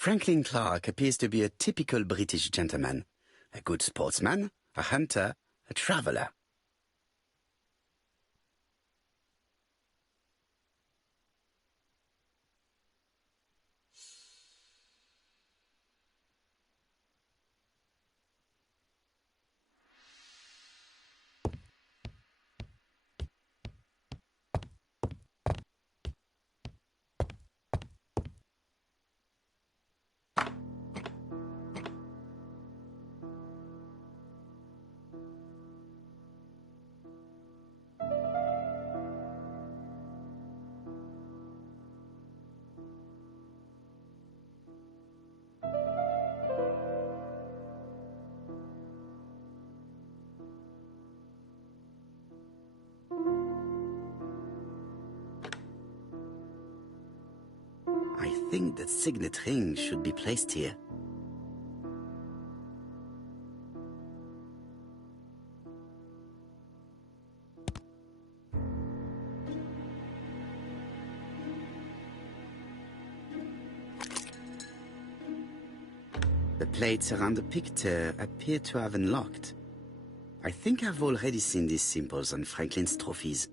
Franklin Clark appears to be a typical British gentleman, a good sportsman, a hunter, a traveller. I think the signet ring should be placed here. The plates around the picture appear to have unlocked. I think I've already seen these symbols on Franklin's trophies.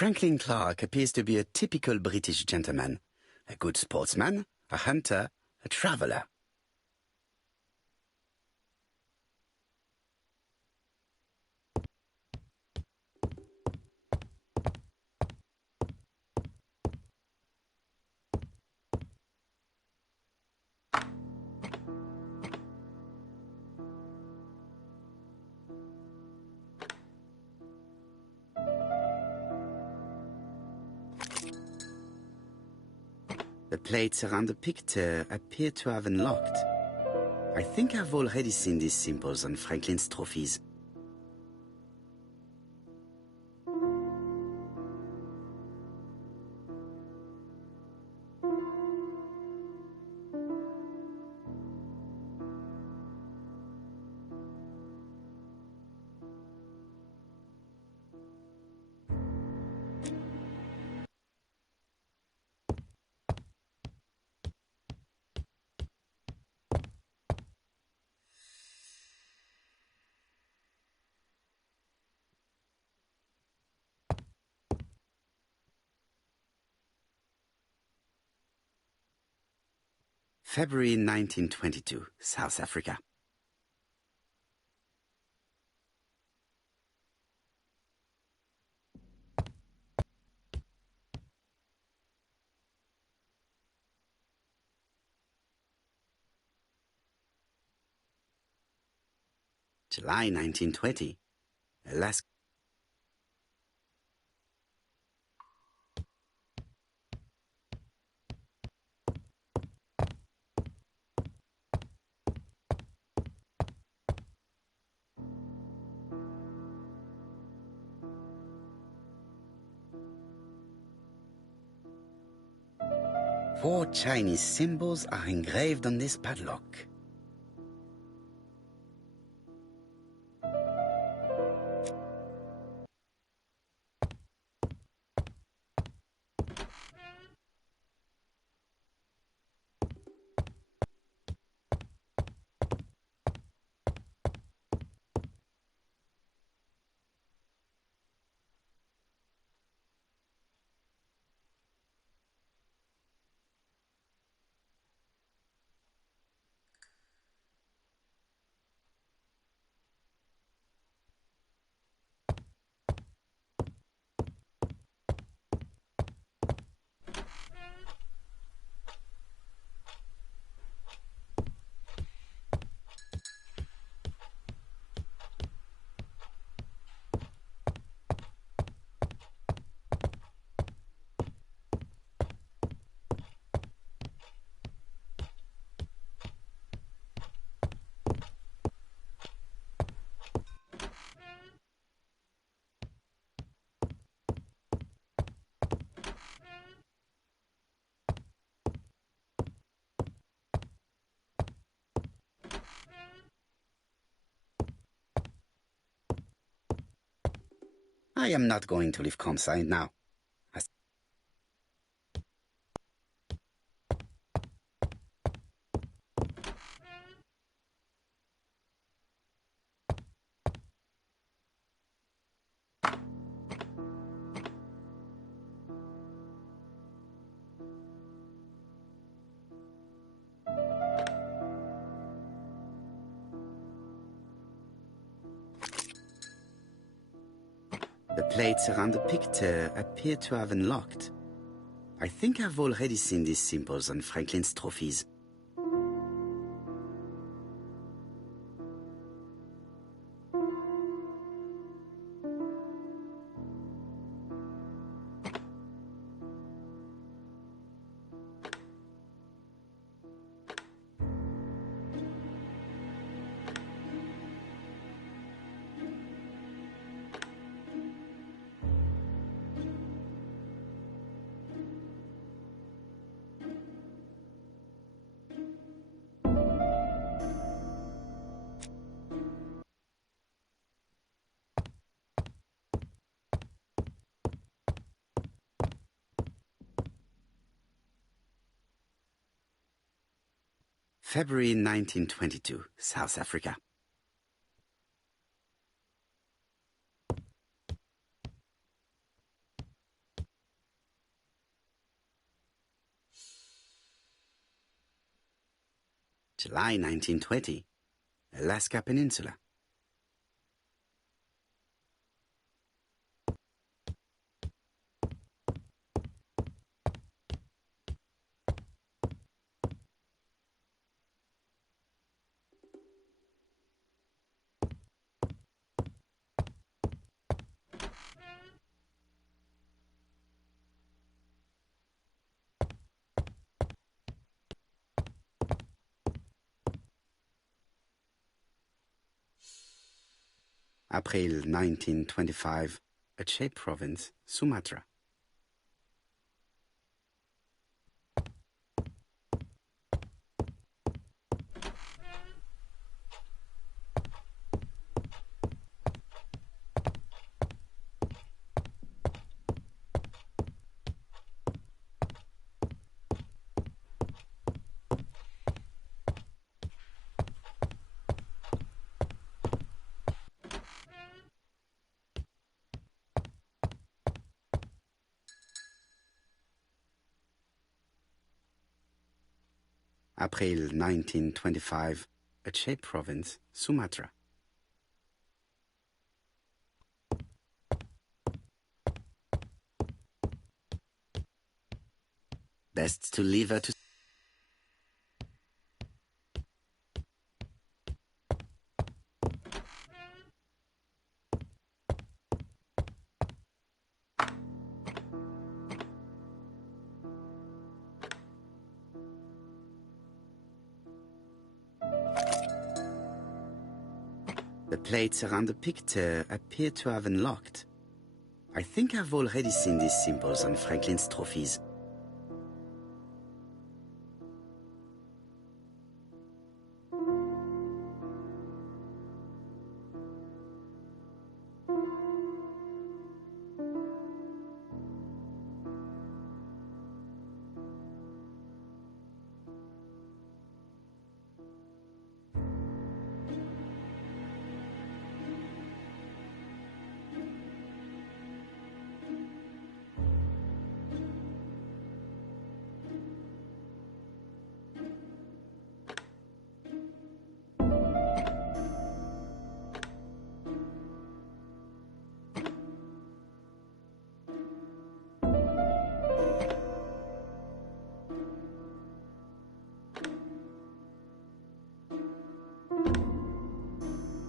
Franklin Clark appears to be a typical British gentleman, a good sportsman, a hunter, a traveller. The plates around the picture appear to have unlocked. I think I've already seen these symbols on Franklin's trophies. February 1922, South Africa. July 1920, Alaska. Four Chinese symbols are engraved on this padlock. I am not going to leave Kansai now. The plates around the picture appear to have unlocked. I think I've already seen these symbols on Franklin's trophies. February 1922, South Africa. July 1920, Alaska Peninsula. April 1925, Aceh Province, Sumatra. April 1925, Aceh Province, Sumatra. Best to leave her to... The plates around the picture appear to have unlocked. I think I've already seen these symbols on Franklin's trophies.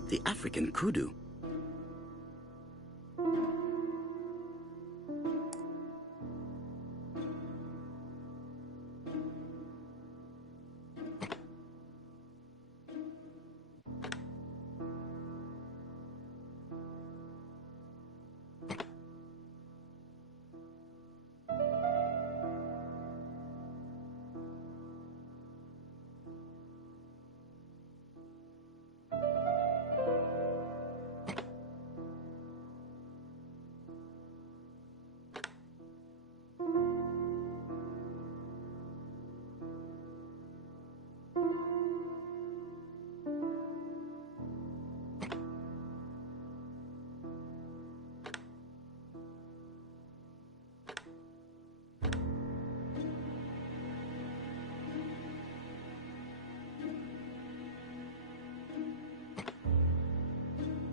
The African kudu.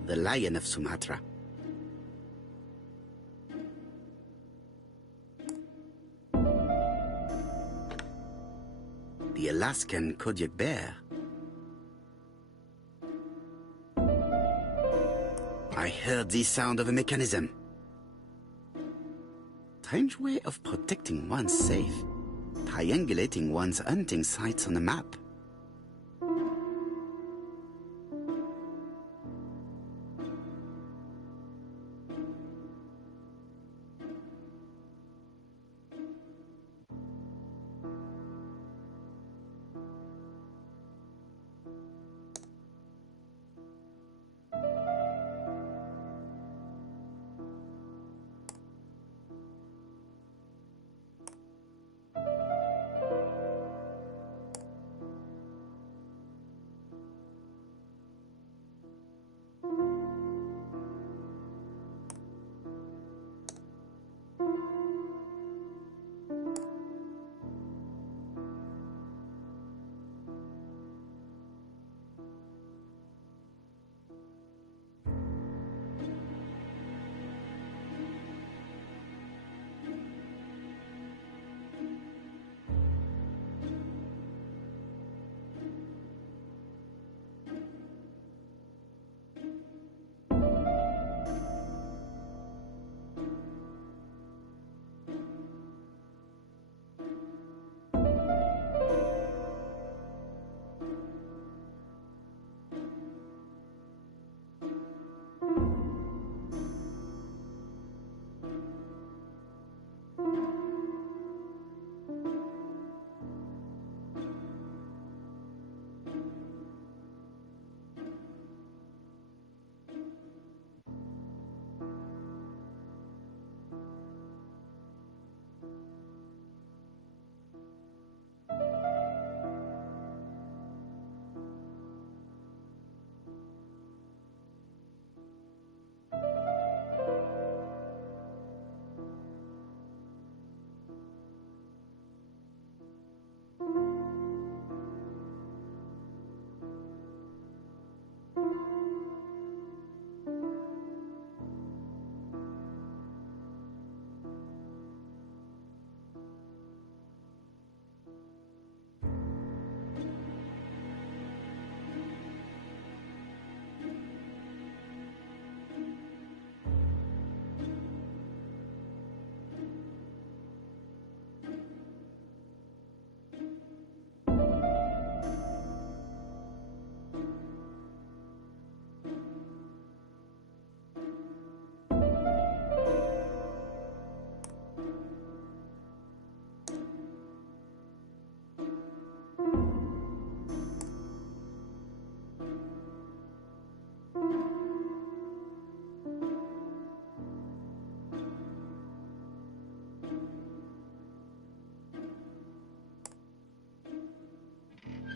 the Lion of Sumatra. The Alaskan Kodiak bear. I heard the sound of a mechanism. Strange way of protecting one's safe. Triangulating one's hunting sites on a map.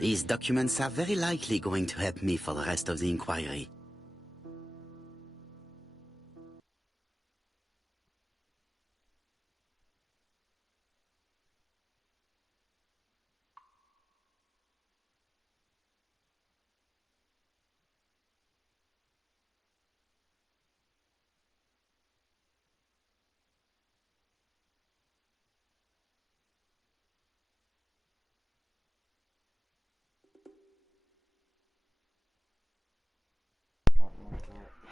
These documents are very likely going to help me for the rest of the inquiry.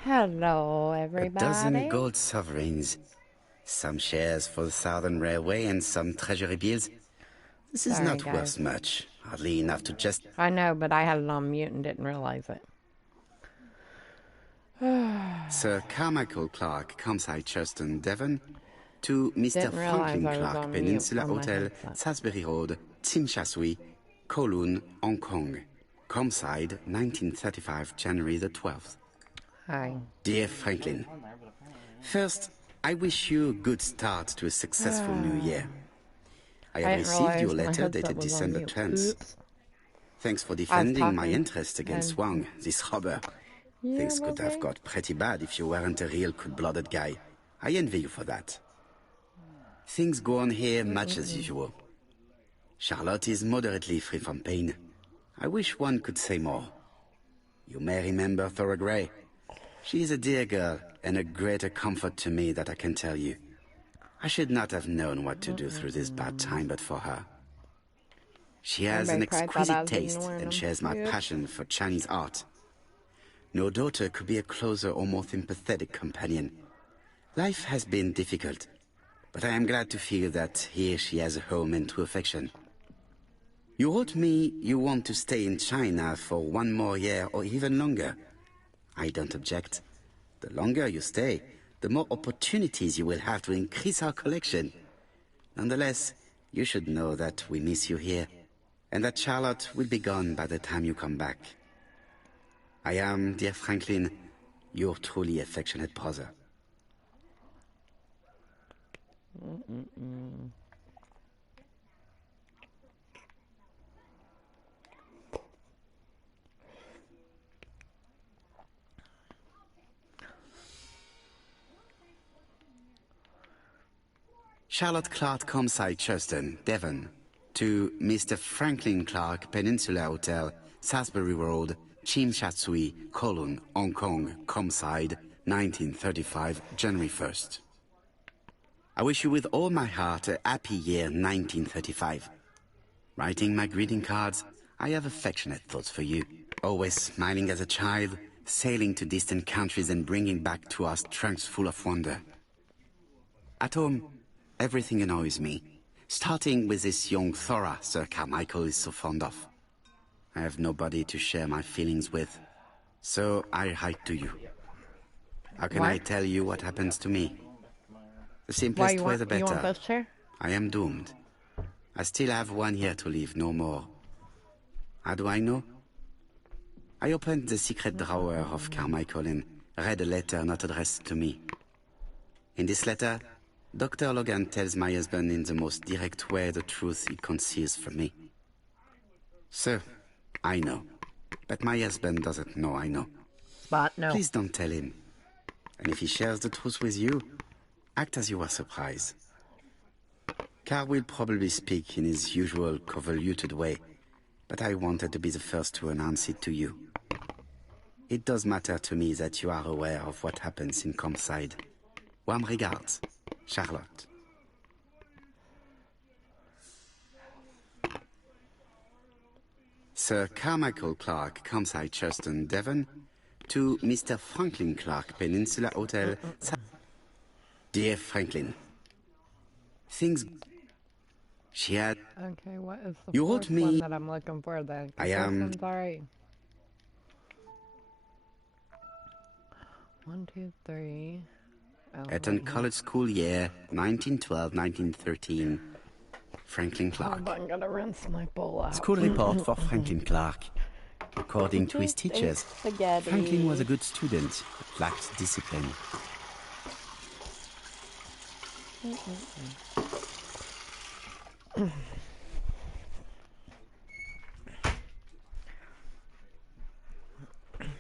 Hello, A everybody. dozen gold sovereigns. Some shares for the Southern Railway and some treasury bills. This is Sorry, not guys. worth much. Hardly enough to just... I know, but I had it on mute and didn't realize it. Sir Carmichael Clark, Campsite Churston, Devon. To Mr. Didn't realize Franklin I was Clark, on mute Peninsula on my Hotel, headset. Salisbury Road, Tsim Sha Tsui, Kowloon, Hong Kong. Campsite, 1935, January the 12th. Hi. Dear Franklin, first, I wish you a good start to a successful new year. I have didn't received your realize my letter headset dated was on December mute. 10th. Oops. Thanks for defending my talking interest against and- Wang, this robber. Yeah, Things could have okay. got pretty bad if you weren't a real cold-blooded guy. I envy you for that. Things go on here much as usual. Charlotte is moderately free from pain. I wish one could say more. You may remember Thora Grey. She is a dear girl and a greater comfort to me that I can tell you. I should not have known what to do through this bad time but for her. She has an Everybody probably thought I exquisite was taste ignoring and them. shares my Yep. passion for Chinese art. No daughter could be a closer or more sympathetic companion. Life has been difficult, but I am glad to feel that here she has a home and true affection. You wrote me you want to stay in China for 1 more year or even longer. I don't object. The longer you stay, the more opportunities you will have to increase our collection. Nonetheless, you should know that we miss you here, and that Charlotte will be gone by the time you come back. I am, dear Franklin, your truly affectionate brother. Charlotte Clark Comside Churton, Devon, to Mr. Franklin Clark, Peninsula Hotel, Salisbury Road, Chim Sha Tsui, Kowloon, Hong Kong, Comside, 1935, January 1st. I wish you with all my heart a happy year 1935. Writing my greeting cards, I have affectionate thoughts for you. Always smiling as a child, sailing to distant countries and bringing back to us trunks full of wonder. At home, everything annoys me, starting with this young Thora Sir Carmichael is so fond of. I have nobody to share my feelings with, so I write to you. How can I What? tell you what happens to me? The Why simplest you way the want better. this chair? I am doomed. I still have 1 year to live, no more. How do I know? I opened the secret drawer of Carmichael and read a letter not addressed to me. In this letter, Dr. Logan tells my husband in the most direct way the truth he conceals from me. So, I know. But my husband doesn't know I know. Spot, no. Please don't tell him. And if he shares the truth with you, act as you are surprised. Carl will probably speak in his usual convoluted way, but I wanted to be the first to announce it to you. It does matter to me that you are aware of what happens in Comside. Warm regards, Charlotte. Sir Carmichael Clark, Comside, Churton, Devon, to Mr. Franklin Clark, Peninsula Hotel. Dear Franklin, things... She had... Okay, what is the You fourth wrote me- one that I'm looking for then? 'Cause I this am- one's alright. 1, 2, 3. Oh, Eton wait, College School year, 1912-1913. Franklin Clark. hold on, gotta rinse my bowl out. School report for Franklin Clark. According to his teachers, Spaghetti. Franklin was a good student, but lacked discipline.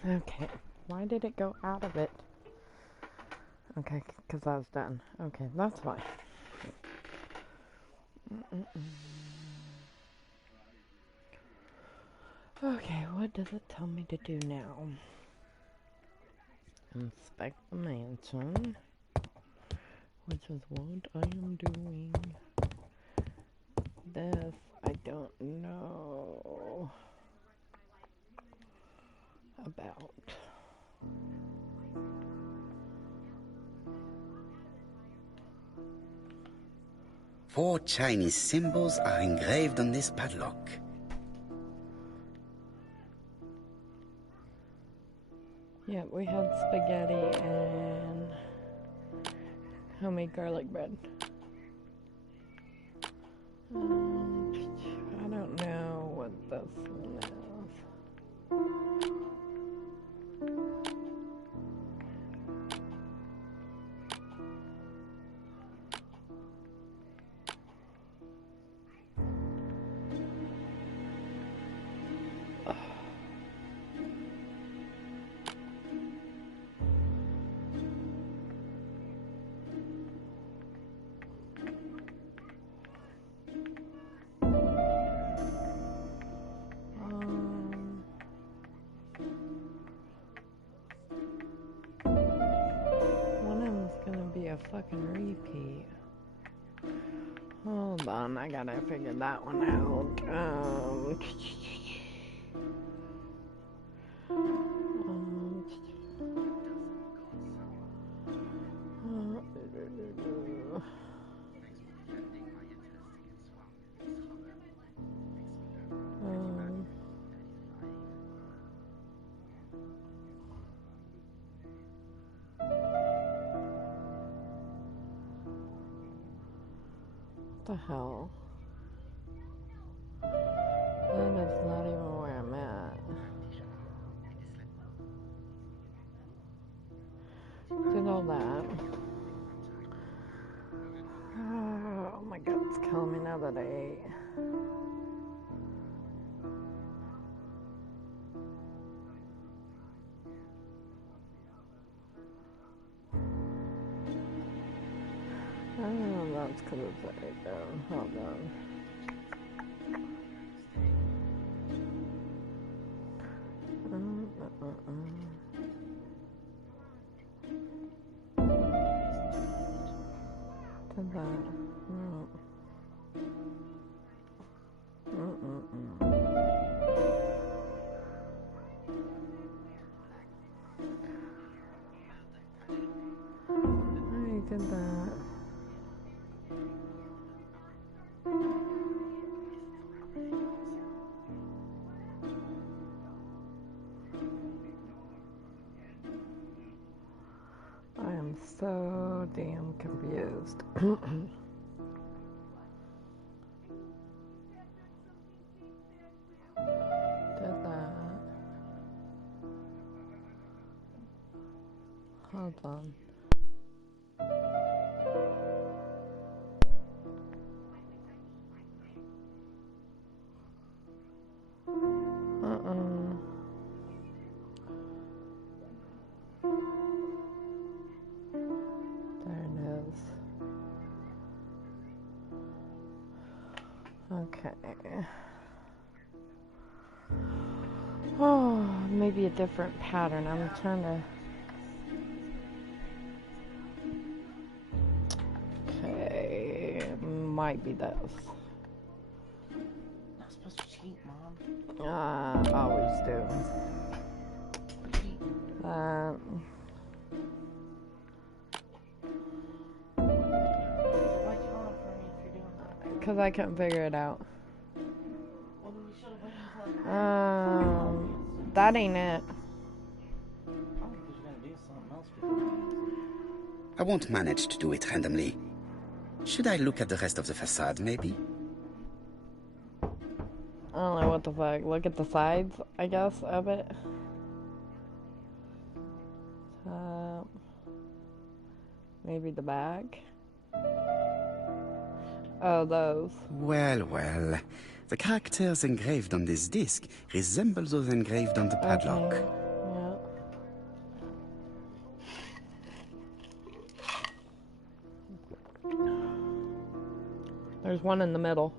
Okay, why did it go out of it? Okay, because I was done. Okay, that's fine. Okay, what does it tell me to do now? Inspect the mansion, which is what I am doing. This, I don't know about. Four Chinese symbols are engraved on this padlock. Yeah, we had spaghetti and homemade garlic bread. I don't know what this one is. fucking repeat. Hold on, I gotta figure that one out. What the hell? That is not even where I'm at. Did all that. Oh my god, it's killing me now that I ate. Oh, that's because it's right there. Hold on. Did that. No. I did that. I am so damn confused. Did that. Hold on. There it is. Okay. Oh, maybe a different pattern. I'm trying to... Okay, might be this. Not supposed to cheat, Mom. Always do. Why you on for me if you're doing that? Because I couldn't figure it out. Well, then you should have waited until That ain't it. Probably because you're gonna do something else before you use it. I won't manage to do it randomly. Should I look at the rest of the facade, maybe? I don't know what the fuck. Look at the sides, I guess, of it. Maybe the back. Oh, those. Well, well. The characters engraved on this disc resemble those engraved on the padlock. Okay. Yeah. There's one in the middle.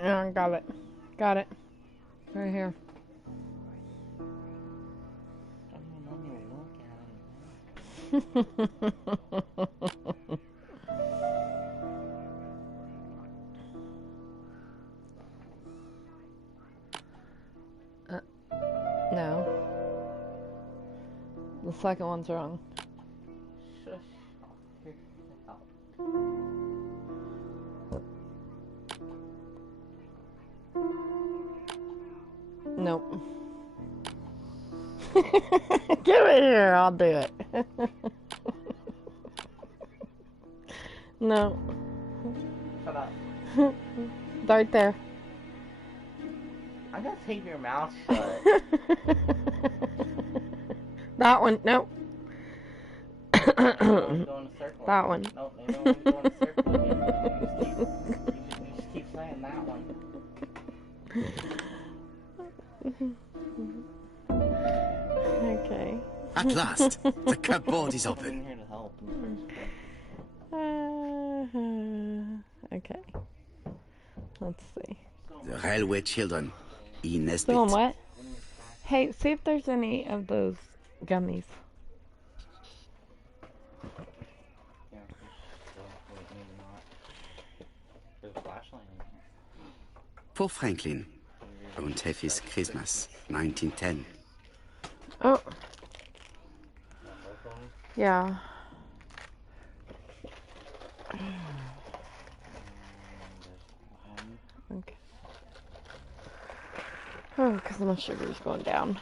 Yeah, got it. Got it. Right here. Don't even let me look at it. No. The second one's wrong. Shush. Here, help. Nope. Give it here, I'll do it. No. Shut up. It's right there. I'm gonna tape your mouth shut. That one, nope. Go in a circle. That one. Nope, they don't want to go in a circle again. You just keep saying that one. Okay. At last, the cupboard is I'm open. here to help in the first place. Okay. Let's see. The railway children. E. Nesbit. Doing what? Hey, see if there's any of those gummies. Yeah, still, wait, maybe not. There's a flashlight in here. For Franklin. On Teffy's Christmas, 1910. Oh, Both of them? yeah. Okay. Oh, because my sugar's going down.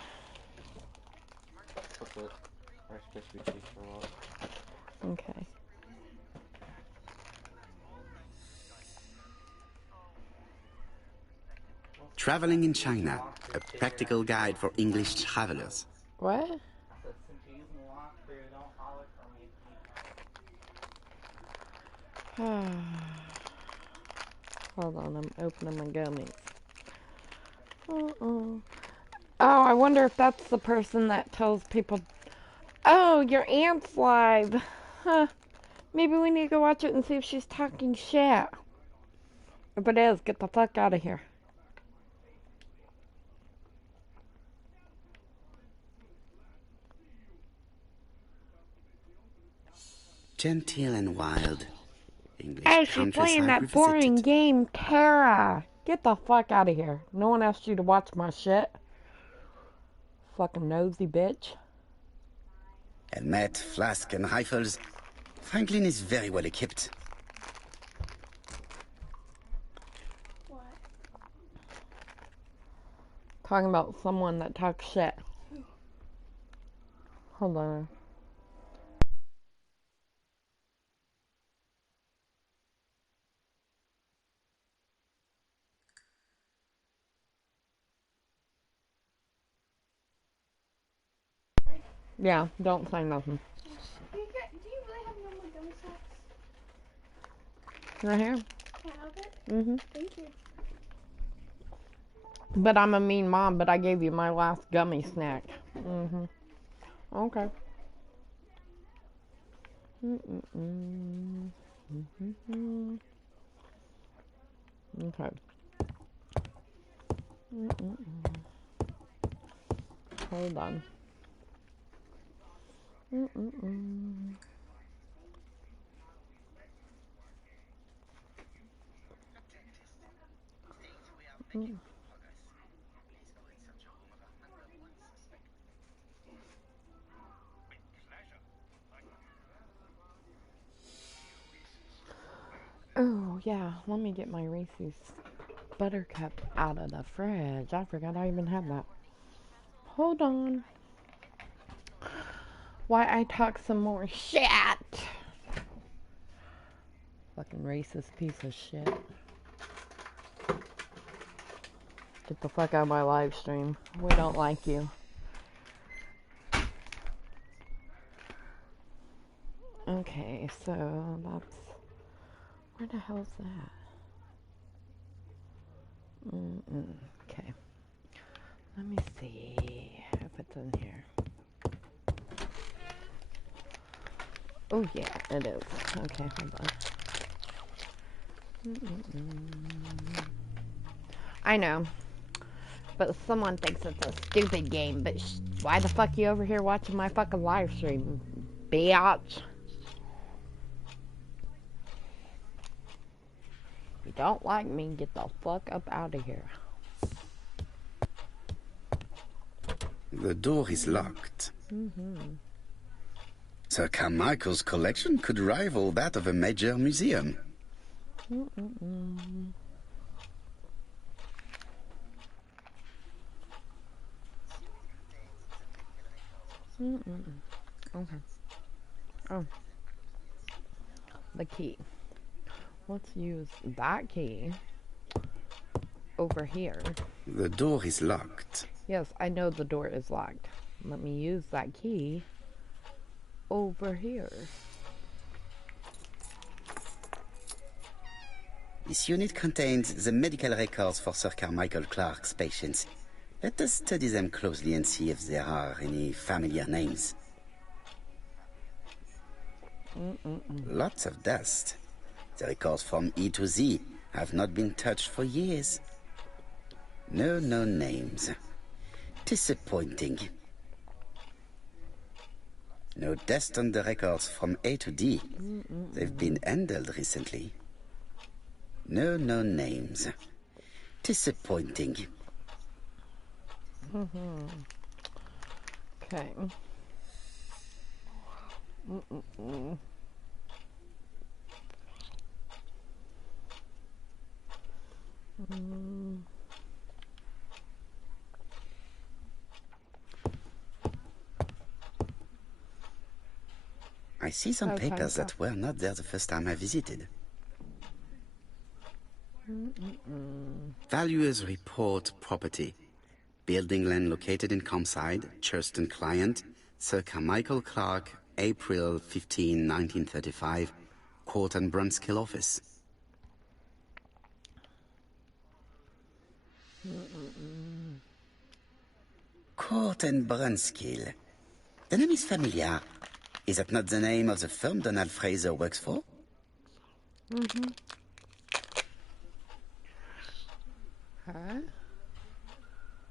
Put the Rice Krispie treats for up. Okay. Traveling in China, a practical guide for English travelers. What? I said, since you're using the walkthrough, don't holler for me. Hold on, I'm opening my gummies. Oh, I wonder if that's the person that tells people, oh, your aunt's live. Huh. Maybe we need to go watch it and see if she's talking shit. If it is, get the fuck out of here. Genteel and wild. English Hey, she's countryside playing that boring revisited. game, Tara. Get the fuck out of here. No one asked you to watch my shit. Fucking nosy bitch. Helmet, flask, and rifles. Franklin is very well equipped. Talking about someone that talks shit. Hold on. Yeah, don't say nothing. Do you really have no more gummy socks? Right here? Can I have it? Mm-hmm. Thank you. But I'm a mean mom, but I gave you my last gummy snack. Mm-hmm. Okay. Mm-mm-mm. Mm-hmm. Okay. Mm-mm-mm. Hold on. Mm-mm-mm. Mm. Oh, yeah. Let me get my Reese's Buttercup out of the fridge. I forgot I even had that. Hold on. Why I talk some more shit. Fucking racist piece of shit. Get the fuck out of my live stream. We don't like you. Okay, so that's... Where the hell's that? Okay. Let me see if it's in here. Oh yeah, it is. Okay, hold on. I know. But someone thinks it's a stupid game, but why the fuck you over here watching my fucking live stream, bitch? If you don't like me, get the fuck up out of here. The door is locked. Sir Carmichael's collection could rival that of a major museum. Okay. Oh, the key. Let's use that key over here. The door is locked. Yes, I know the door is locked. Let me use that key over here. This unit contains the medical records for Sir Carmichael Clark's patients. Let us study them closely and see if there are any familiar names. Lots of dust. The records from E to Z have not been touched for years. No known names. Disappointing. No dust on the records from A to D. They've been handled recently. No known names. Disappointing. Okay. I see some Okay, papers so- that were not there the first time I visited. Valuers report property. Building land located in Comside, Churston client, Sir Carmichael Clark, April 15, 1935, Court and Brunskill office. Court and Brunskill. The name is familiar. Is that not the name of the firm Donald Fraser works for? Huh?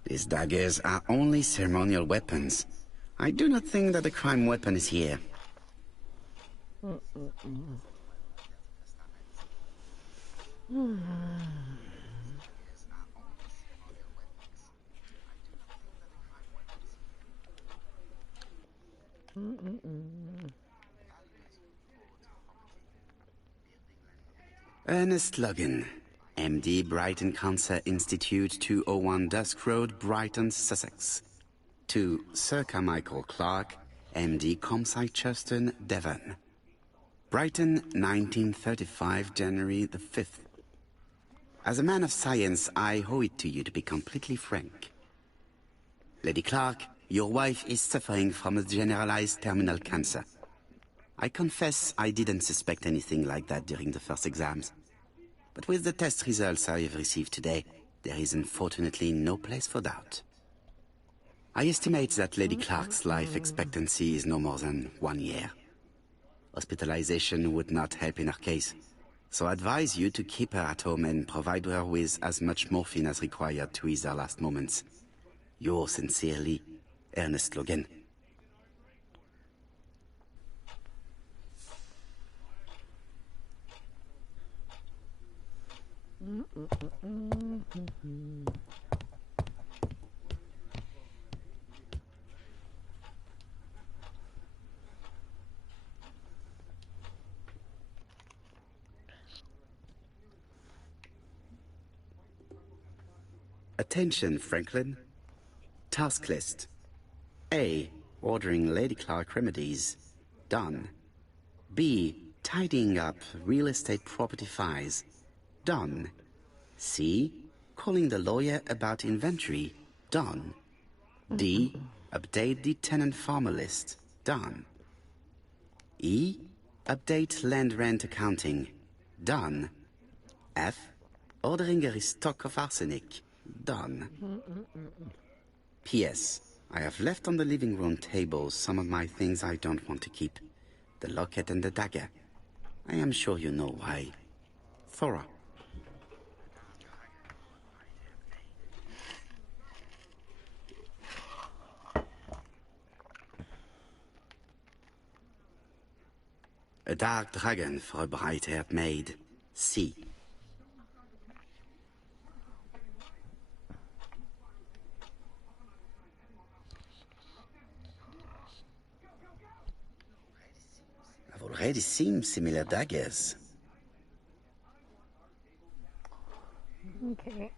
These daggers are only ceremonial weapons. I do not think that a crime weapon is here. Ernest Logan, MD, Brighton Cancer Institute, 201 Dusk Road, Brighton, Sussex. To Sir Carmichael Clark, MD, Comside, Churston, Devon. Brighton, 1935, January the 5th. As a man of science, I owe it to you to be completely frank. Lady Clark, your wife is suffering from a generalized terminal cancer. I confess I didn't suspect anything like that during the first exams. But with the test results I have received today, there is unfortunately no place for doubt. I estimate that Lady Clark's life expectancy is no more than 1 year. Hospitalization would not help in her case, so I advise you to keep her at home and provide her with as much morphine as required to ease her last moments. Yours sincerely, Ernest Logan. Attention, Franklin. Task list. A. Ordering Lady Clark remedies. Done. B. Tidying up real estate property files. Done. C. Calling the lawyer about inventory. Done. D. Update the tenant farmer list. Done. E. Update land rent accounting. Done. F. Ordering a restock of arsenic. Done. P.S. I have left on the living room table some of my things I don't want to keep. The locket and the dagger. I am sure you know why. Thora. A dark dragon for a bright-haired maid. C. I've already seen similar daggers. Okay.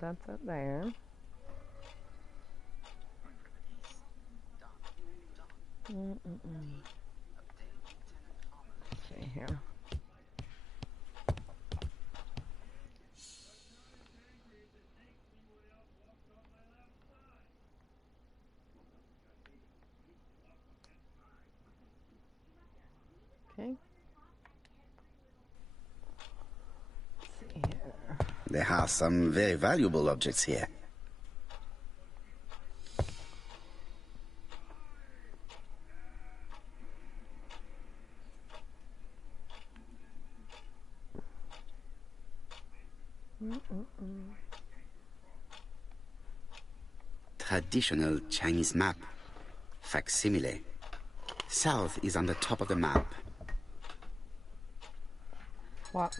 That's it there. Let's see here. Okay. Let's see here. There are some very valuable objects here. Traditional Chinese map. Facsimile. South is on the top of the map. What?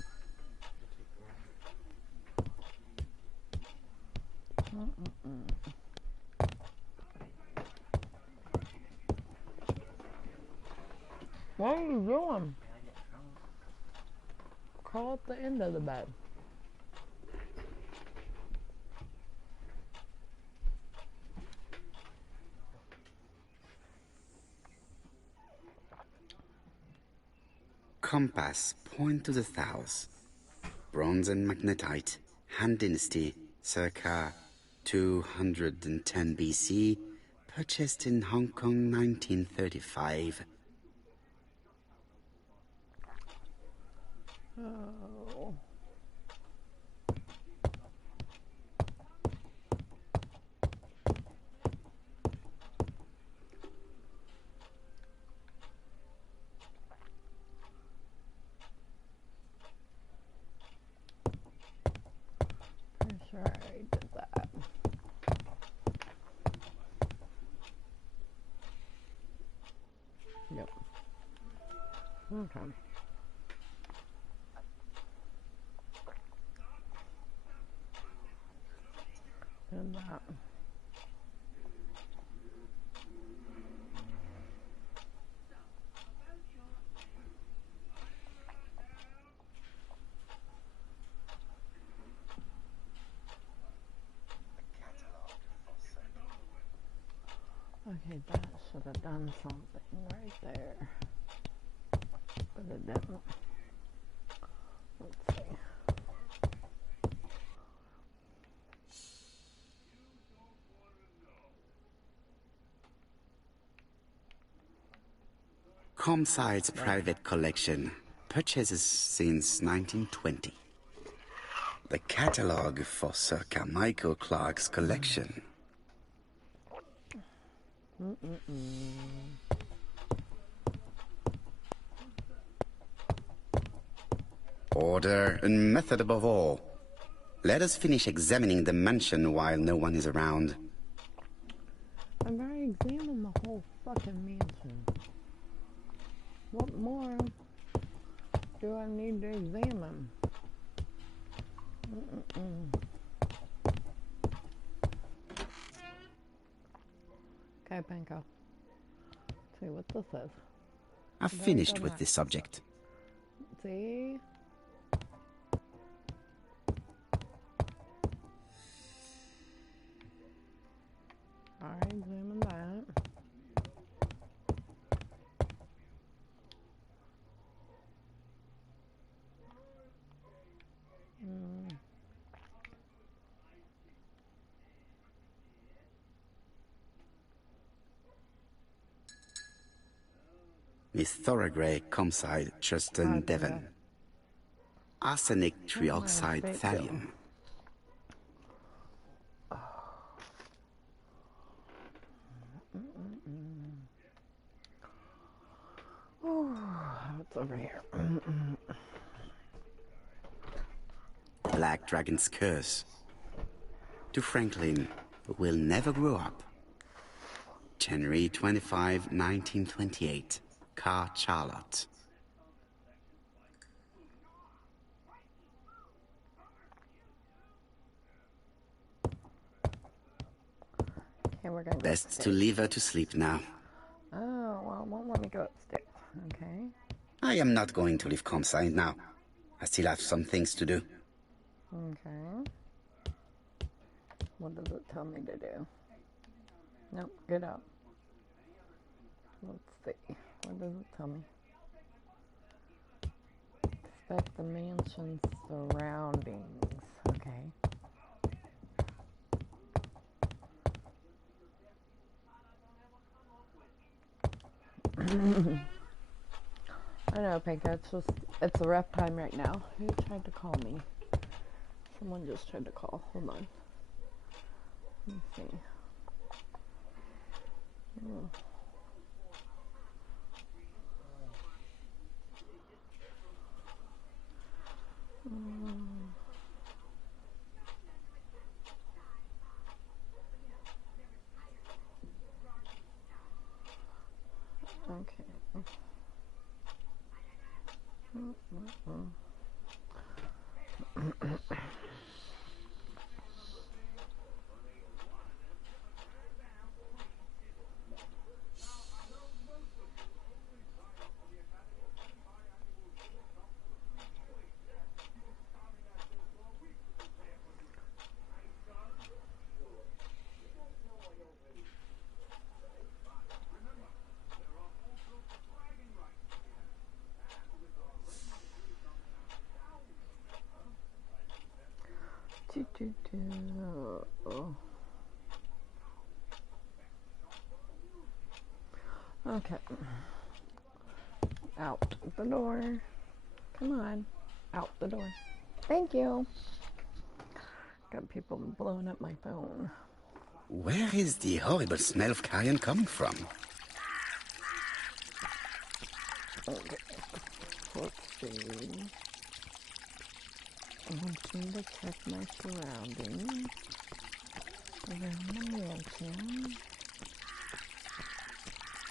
What are you doing? Crawl at the end of the bed. Compass point to the south. Bronze and magnetite. Han Dynasty, circa 210 BC. Purchased in Hong Kong 1935. Oh. Pretty sure I did that. Yep. Okay. Did that. Okay, that should have done something right there. But it didn't. Let's see. ComSite's private collection. Purchases since 1920. The catalogue for circa Michael Clark's collection. Order and method above all. Let us finish examining the mansion while no one is around. I've already examined the whole fucking mansion. What more do I need to examine? Okay, Panko. Let's see what this is. I've finished with this subject. See? Alright, examine that. Miss Thorogray, ComSite, Justin, Devon. Arsenic trioxide thallium. What's over here? Black Dragon's Curse. To Franklin, who will never grow up. January 25, 1928. Car Charlotte. Okay, we're gonna go Best to upstairs. leave her to sleep now. Oh, well, it won't let me go upstairs. Okay. I am not going to leave ComSite now. I still have some things to do. Okay. What does it tell me to do? Nope, get up. Let's see. What does it tell me? Inspect the mansion's surroundings. Okay. I know, Pinka, it's a rough time right now. Who tried to call me? Someone just tried to call. Hold on. Let me see. Oh. Okay. Okay. Out the door. Come on. Out the door. Thank you. Got people blowing up my phone. Where is the horrible smell of carrion coming from? Okay. Let's see. I want to check my surroundings around the mansion.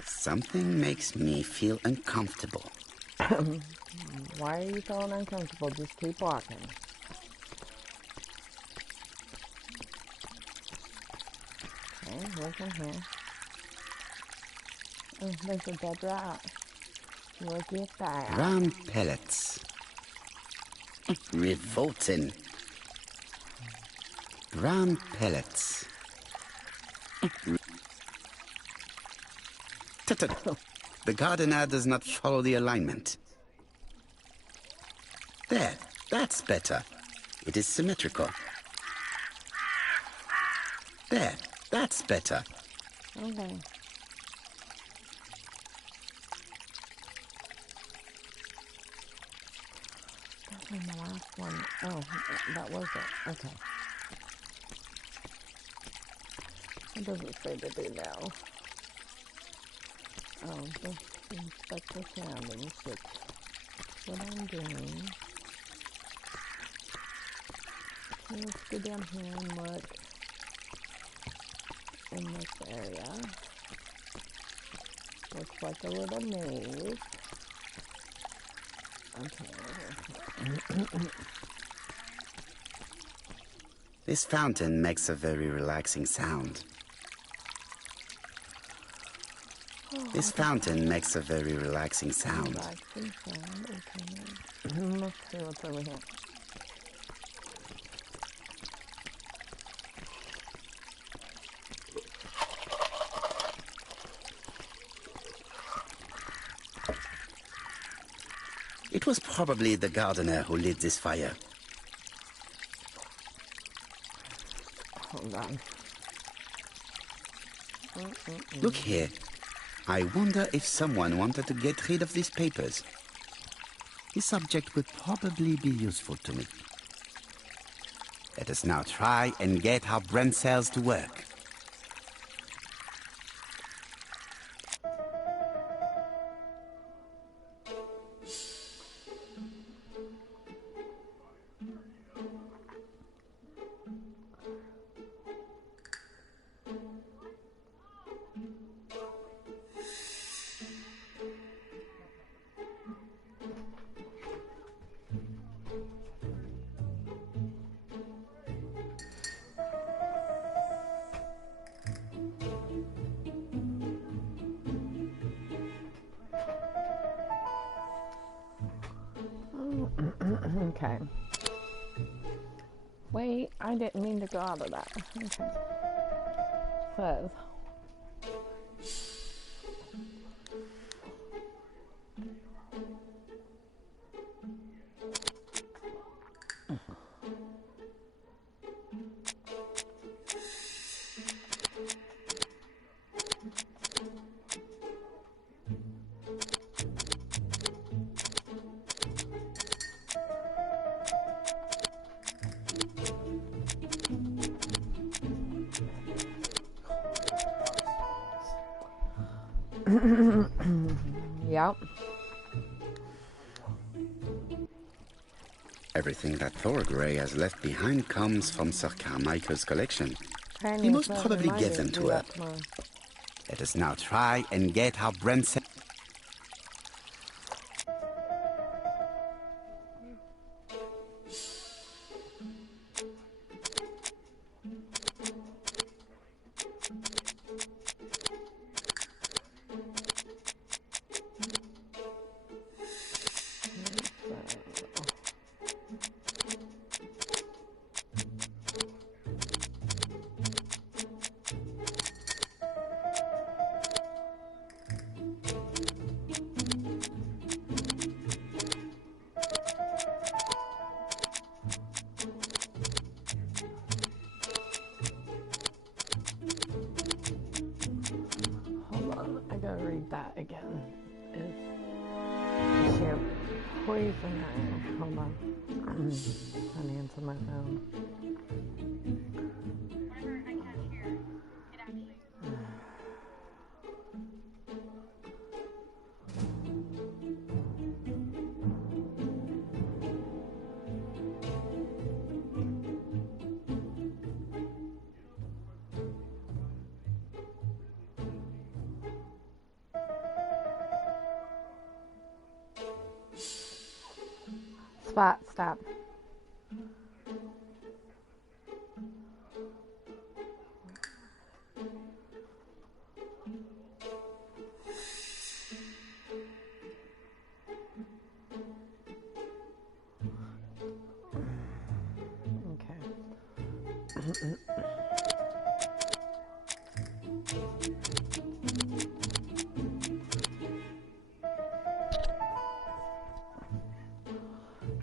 Something makes me feel uncomfortable. Why are you feeling uncomfortable? Just keep walking. Okay, look in here. Oh, there's a dead rat. Look at that. Brown pellets. Revolting. Brown pellets. The gardener does not follow the alignment. There, that's better. It is symmetrical. There, that's better. Okay. And the last one. Oh, that was it. Okay. It doesn't say to do now. Oh, just inspect the surroundings, which is what I'm doing. So let's go down here and look in this area. Looks like a little maze. Okay. This fountain makes a very relaxing sound. This fountain makes a very relaxing sound. Relaxing sound. Okay. Let's see what's over here. It was probably the gardener who lit this fire. Hold on. Look here. I wonder if someone wanted to get rid of these papers. This object would probably be useful to me. Let us now try and get our brain cells to work. Okay. Wait, I didn't mean to go out of that. Okay. Says, Yep. Everything that Thorgray has left behind comes from Sir Carmichael's collection. Apparently He it's most not probably reminded gets them do to her. that tomorrow. Let us now try and get how Brent said. Hold on, I gotta read that again. Is she a poisoner? Hold on. Trying to answer my phone. Stop. Okay.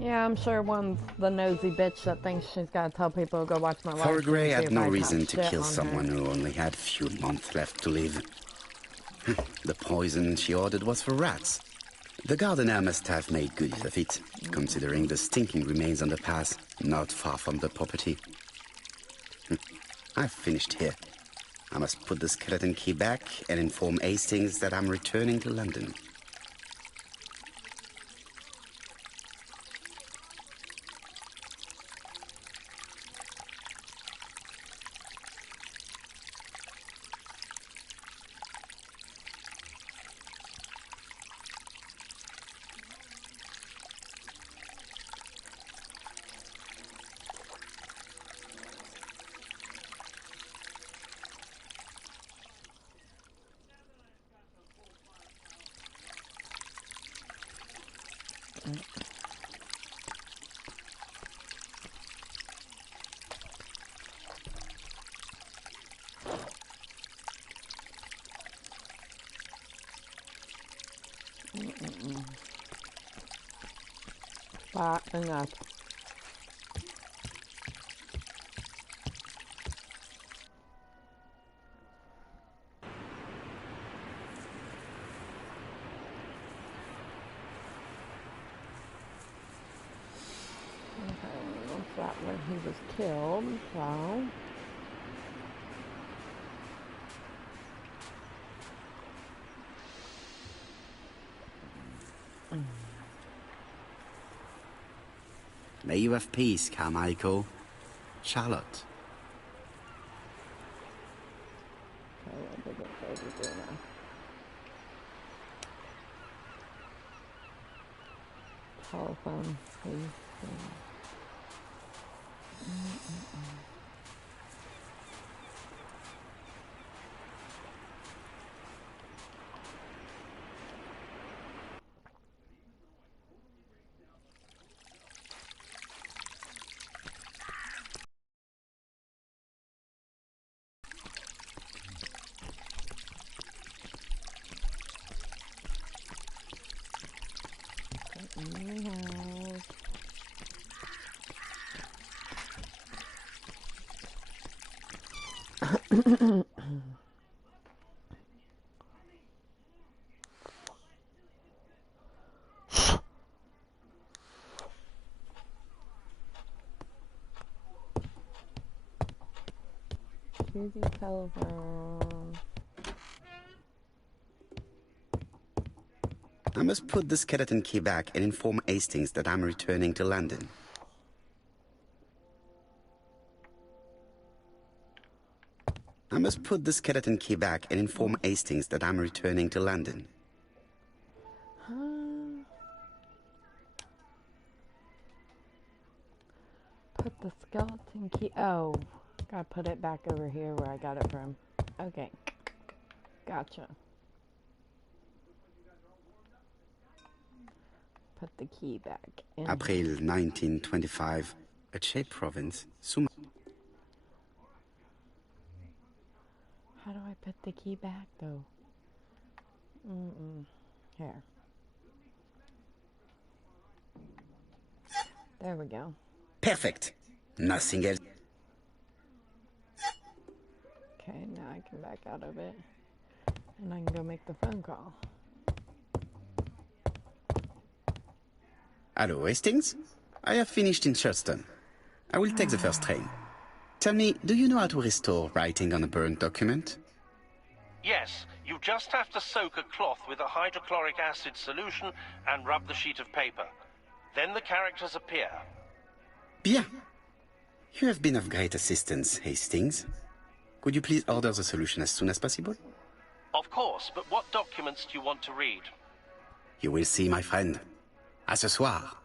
Yeah, I'm sure one's the nosy bitch that thinks she's got to tell people to go watch my live stream. Thorgray See had if no I reason talk to shit kill on her. someone who only had few months left to live. The poison she ordered was for rats. The gardener must have made good use of it, considering the stinking remains on the path, not far from the property. I've finished here. I must put the skeleton key back and inform Hastings that I'm returning to London. Enough. Okay, looks like where he was killed, so... May you have peace, Carmichael. Charlotte. Okay, what did it say to do now? Telephone, please. Choosing telephone. I must put the skeleton key back and inform Hastings that I'm returning to London. I must put the skeleton key back and inform Hastings that I'm returning to London. Put the skeleton key. Oh, gotta put it back over here where I got it from. Okay. Gotcha. Put the key back in. April 1925, Aceh province, Sumatra. How do I put the key back, though? Here. There we go. Perfect. Nothing else. Okay, now I can back out of it. And I can go make the phone call. Hello, Hastings? I have finished in Churston. I will take the first train. Tell me, do you know how to restore writing on a burnt document? Yes, you just have to soak a cloth with a hydrochloric acid solution and rub the sheet of paper. Then the characters appear. Bien. You have been of great assistance, Hastings. Could you please order the solution as soon as possible? Of course, but what documents do you want to read? You will see, my friend. À ce soir.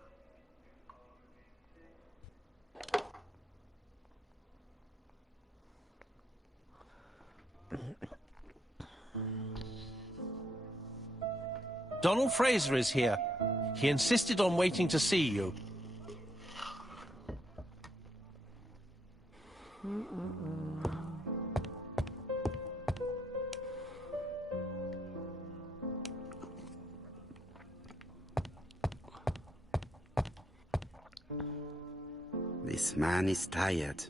Donald Fraser is here. He insisted on waiting to see you. This man is tired.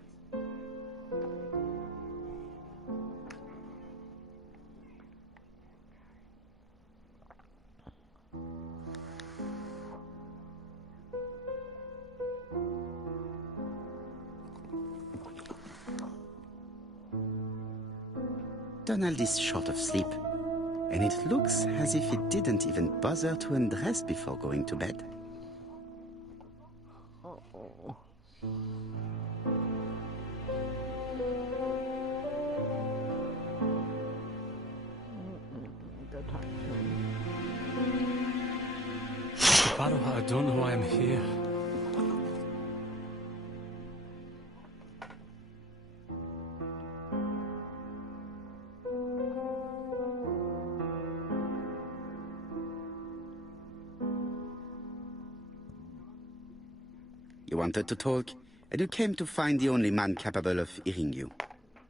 Donald is short of sleep, and it looks as if he didn't even bother to undress before going to bed. I don't know why I'm here. You wanted to talk, and you came to find the only man capable of hearing you.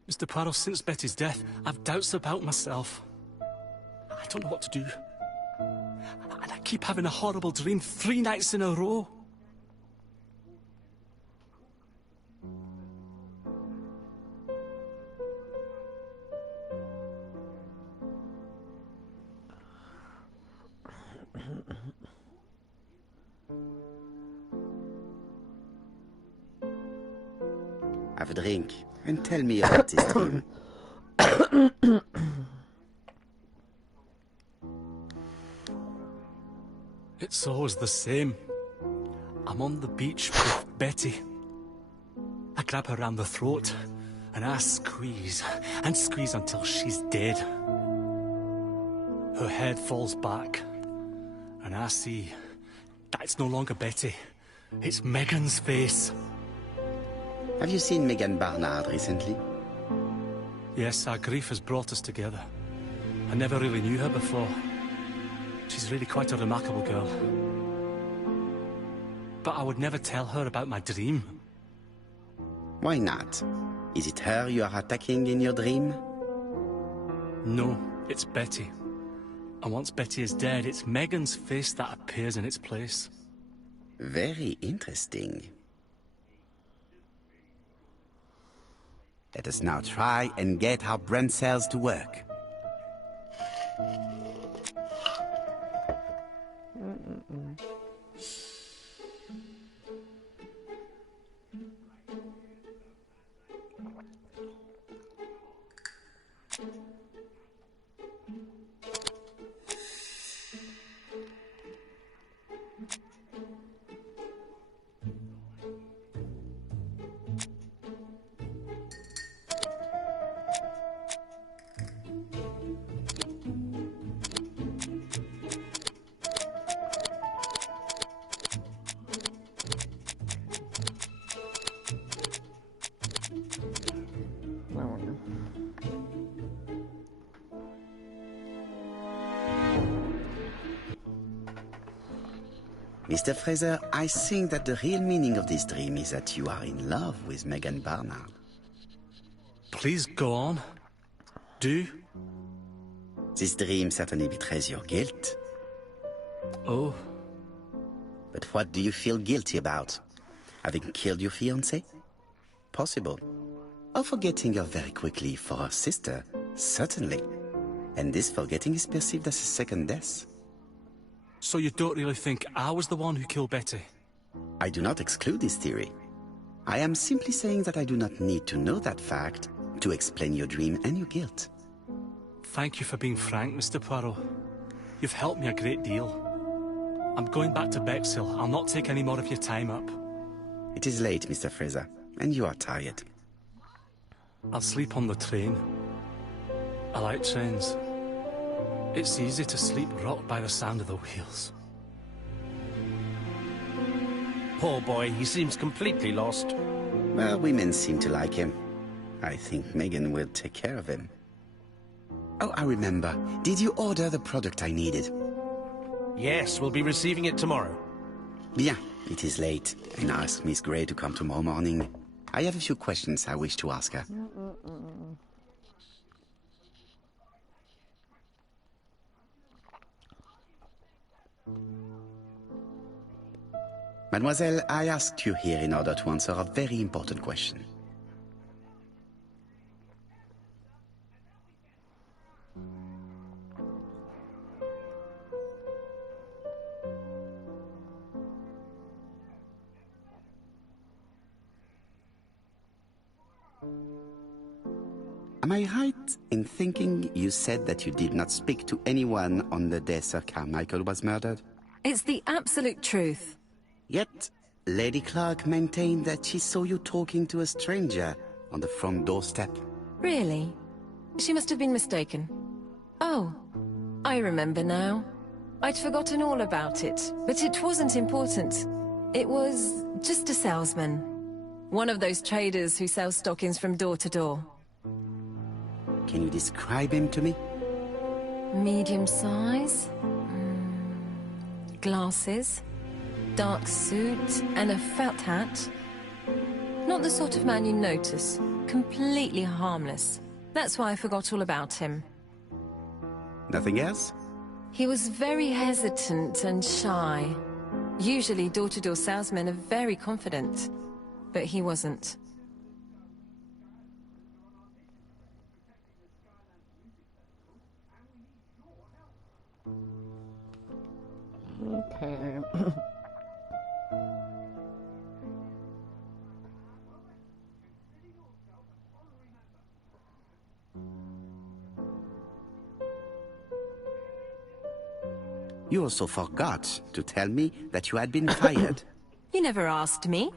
Mr. Poirot, since Betty's death, I've doubts about myself. I don't know what to do. And I keep having a horrible dream 3 nights in a row. Have a drink, and tell me about this dream. It's always the same. I'm on the beach with Betty. I grab her around the throat, and I squeeze, and squeeze until she's dead. Her head falls back, and I see that it's no longer Betty. It's Megan's face. Have you seen Megan Barnard recently? Yes, our grief has brought us together. I never really knew her before. She's really quite a remarkable girl. But I would never tell her about my dream. Why not? Is it her you are attacking in your dream? No, it's Betty. And once Betty is dead, it's Megan's face that appears in its place. Very interesting. Let us now try and get our brain cells to work. Mr. Fraser, I think that the real meaning of this dream is that you are in love with Megan Barnard. Please go on. Do. This dream certainly betrays your guilt. Oh. But what do you feel guilty about? Having killed your fiancé? Possible. Or forgetting her very quickly for her sister? Certainly. And this forgetting is perceived as a second death. So you don't really think I was the one who killed Betty? I do not exclude this theory. I am simply saying that I do not need to know that fact to explain your dream and your guilt. Thank you for being frank, Mr. Poirot. You've helped me a great deal. I'm going back to Bexhill. I'll not take any more of your time up. It is late, Mr. Fraser, and you are tired. I'll sleep on the train. I like trains. It's easy to sleep rocked by the sound of the wheels. Poor boy, he seems completely lost. Well, women seem to like him. I think Megan will take care of him. Oh, I remember. Did you order the product I needed? Yes, we'll be receiving it tomorrow. Bien, it is late, and ask Miss Grey to come tomorrow morning. I have a few questions I wish to ask her. Mademoiselle, I asked you here in order to answer a very important question. Am I right in thinking you said that you did not speak to anyone on the day Sir Carmichael was murdered? It's the absolute truth. Yet, Lady Clark maintained that she saw you talking to a stranger on the front doorstep. Really? She must have been mistaken. Oh, I remember now. I'd forgotten all about it, but it wasn't important. It was just a salesman. One of those traders who sell stockings from door to door. Can you describe him to me? Medium size. Glasses. Dark suit and a felt hat. Not the sort of man you notice. Completely harmless. That's why I forgot all about him. Nothing else? He was very hesitant and shy. Usually door-to-door salesmen are very confident. But he wasn't. Okay. You also forgot to tell me that you had been fired. You never asked me.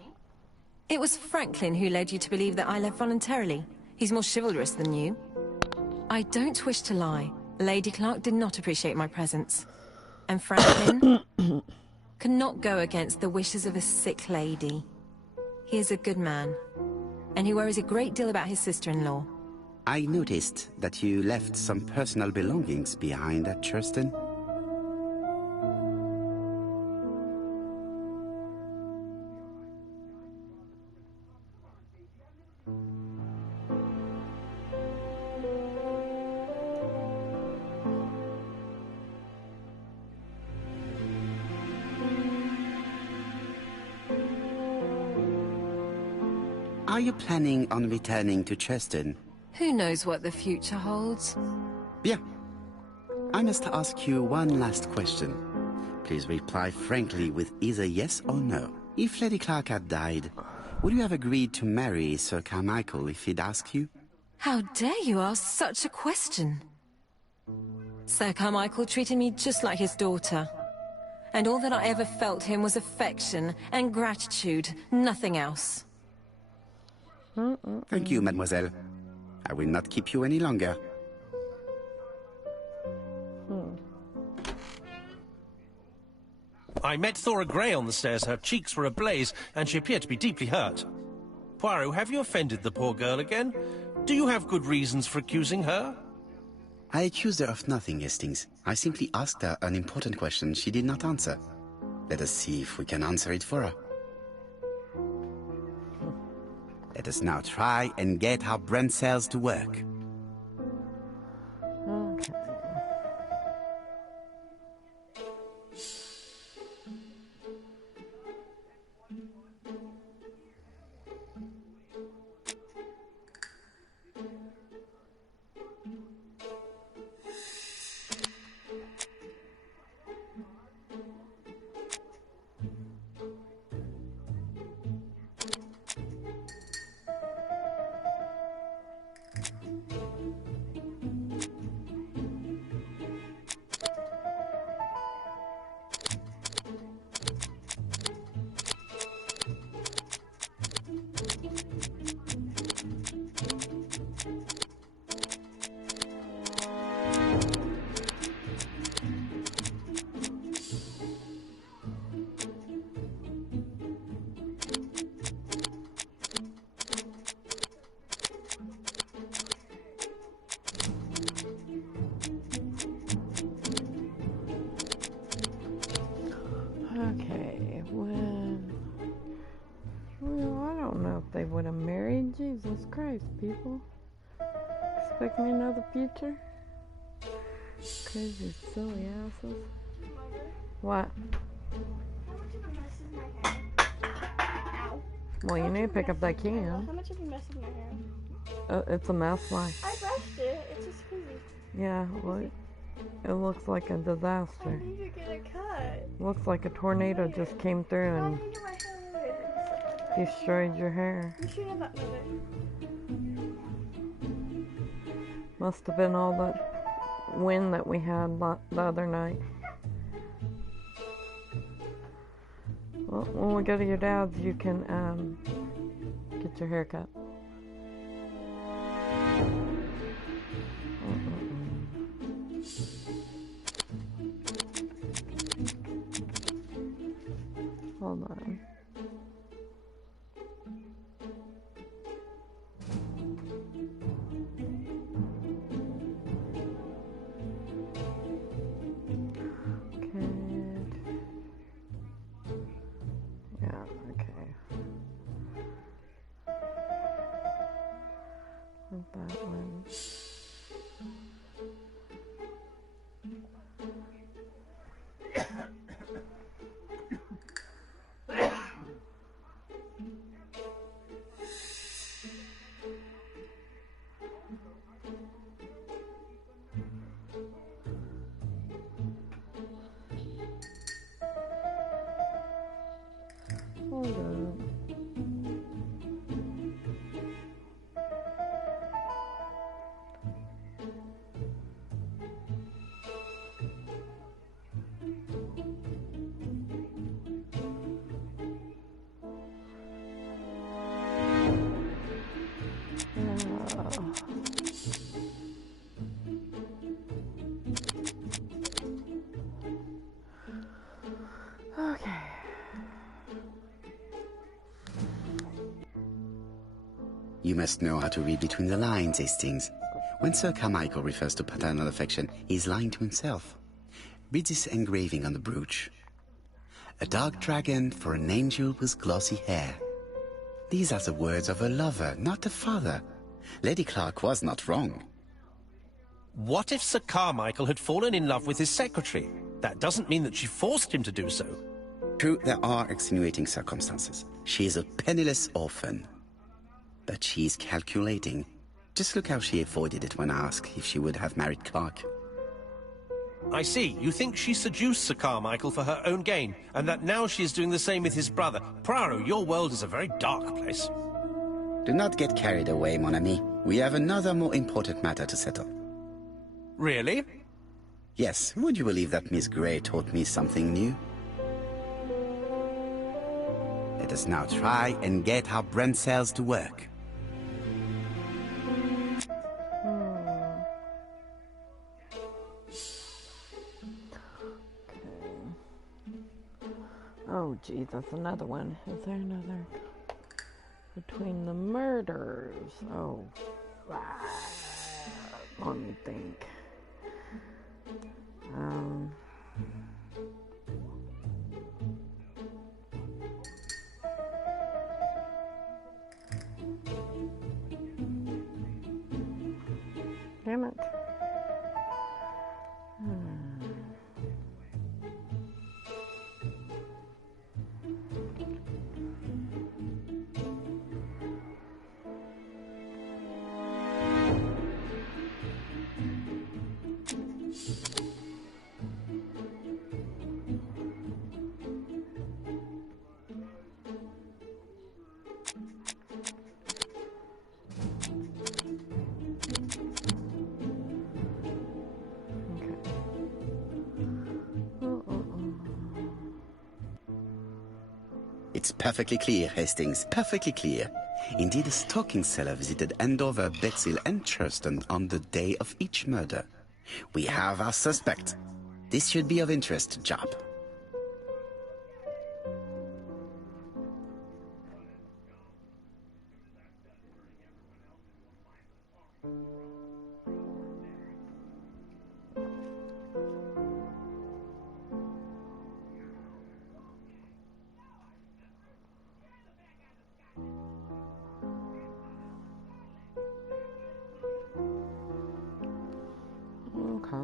It was Franklin who led you to believe that I left voluntarily. He's more chivalrous than you. I don't wish to lie. Lady Clark did not appreciate my presence. And Franklin could not go against the wishes of a sick lady. He is a good man, and he worries a great deal about his sister-in-law. I noticed that you left some personal belongings behind at Churston. Are you planning on returning to Churston? Who knows what the future holds? Bien. I must ask you one last question. Please reply frankly with either yes or no. If Lady Clark had died, would you have agreed to marry Sir Carmichael if he'd asked you? How dare you ask such a question? Sir Carmichael treated me just like his daughter. And all that I ever felt him was affection and gratitude, nothing else. Thank you, mademoiselle. I will not keep you any longer. I met Thora Grey on the stairs. Her cheeks were ablaze, and she appeared to be deeply hurt. Poirot, have you offended the poor girl again? Do you have good reasons for accusing her? I accused her of nothing, Hastings. I simply asked her an important question she did not answer. Let us see if we can answer it for her. Let us now try and get our brain cells to work. Okay. Okay, when... Well, I don't know if they would have married. Jesus Christ, people. Expect me to know the future? Crazy, silly asses. What? How much of a mess is my hair? Ow. Well, you need to pick up that can. How much of a mess is my hair? It's a mess, why? I brushed it. It's just crazy. Yeah, well, it looks like a I disaster. need to get it cut. Looks like a tornado just came through I and need to get my hair moved. destroyed your hair. You should have that mother. Must have been all the wind that we had the other night. Well, when we go to your dad's, you can get your hair cut. Hold on. That one. Hold up. Okay. You must know how to read between the lines, Hastings. When Sir Carmichael refers to paternal affection, he's lying to himself. Read this engraving on the brooch. A dark dragon for an angel with glossy hair. These are the words of a lover, not a father. Lady Clark was not wrong. What if Sir Carmichael had fallen in love with his secretary? That doesn't mean that she forced him to do so. True, there are extenuating circumstances. She is a penniless orphan. But she's calculating. Just look how she avoided it when asked if she would have married Clark. I see. You think she seduced Sir Carmichael for her own gain, and that now she is doing the same with his brother. Poirot, your world is a very dark place. Do not get carried away, mon ami. We have another more important matter to settle. Really? Yes, would you believe that Miss Grey taught me something new? Let us now try and get our brain cells to work. Oh, gee, that's another one. Is there another? Between the murders. Oh. Let me think. It's perfectly clear, Hastings, perfectly clear. Indeed, a stocking seller visited Andover, Bexhill, and Churston on the day of each murder. We have our suspect. This should be of interest, Job. Okay.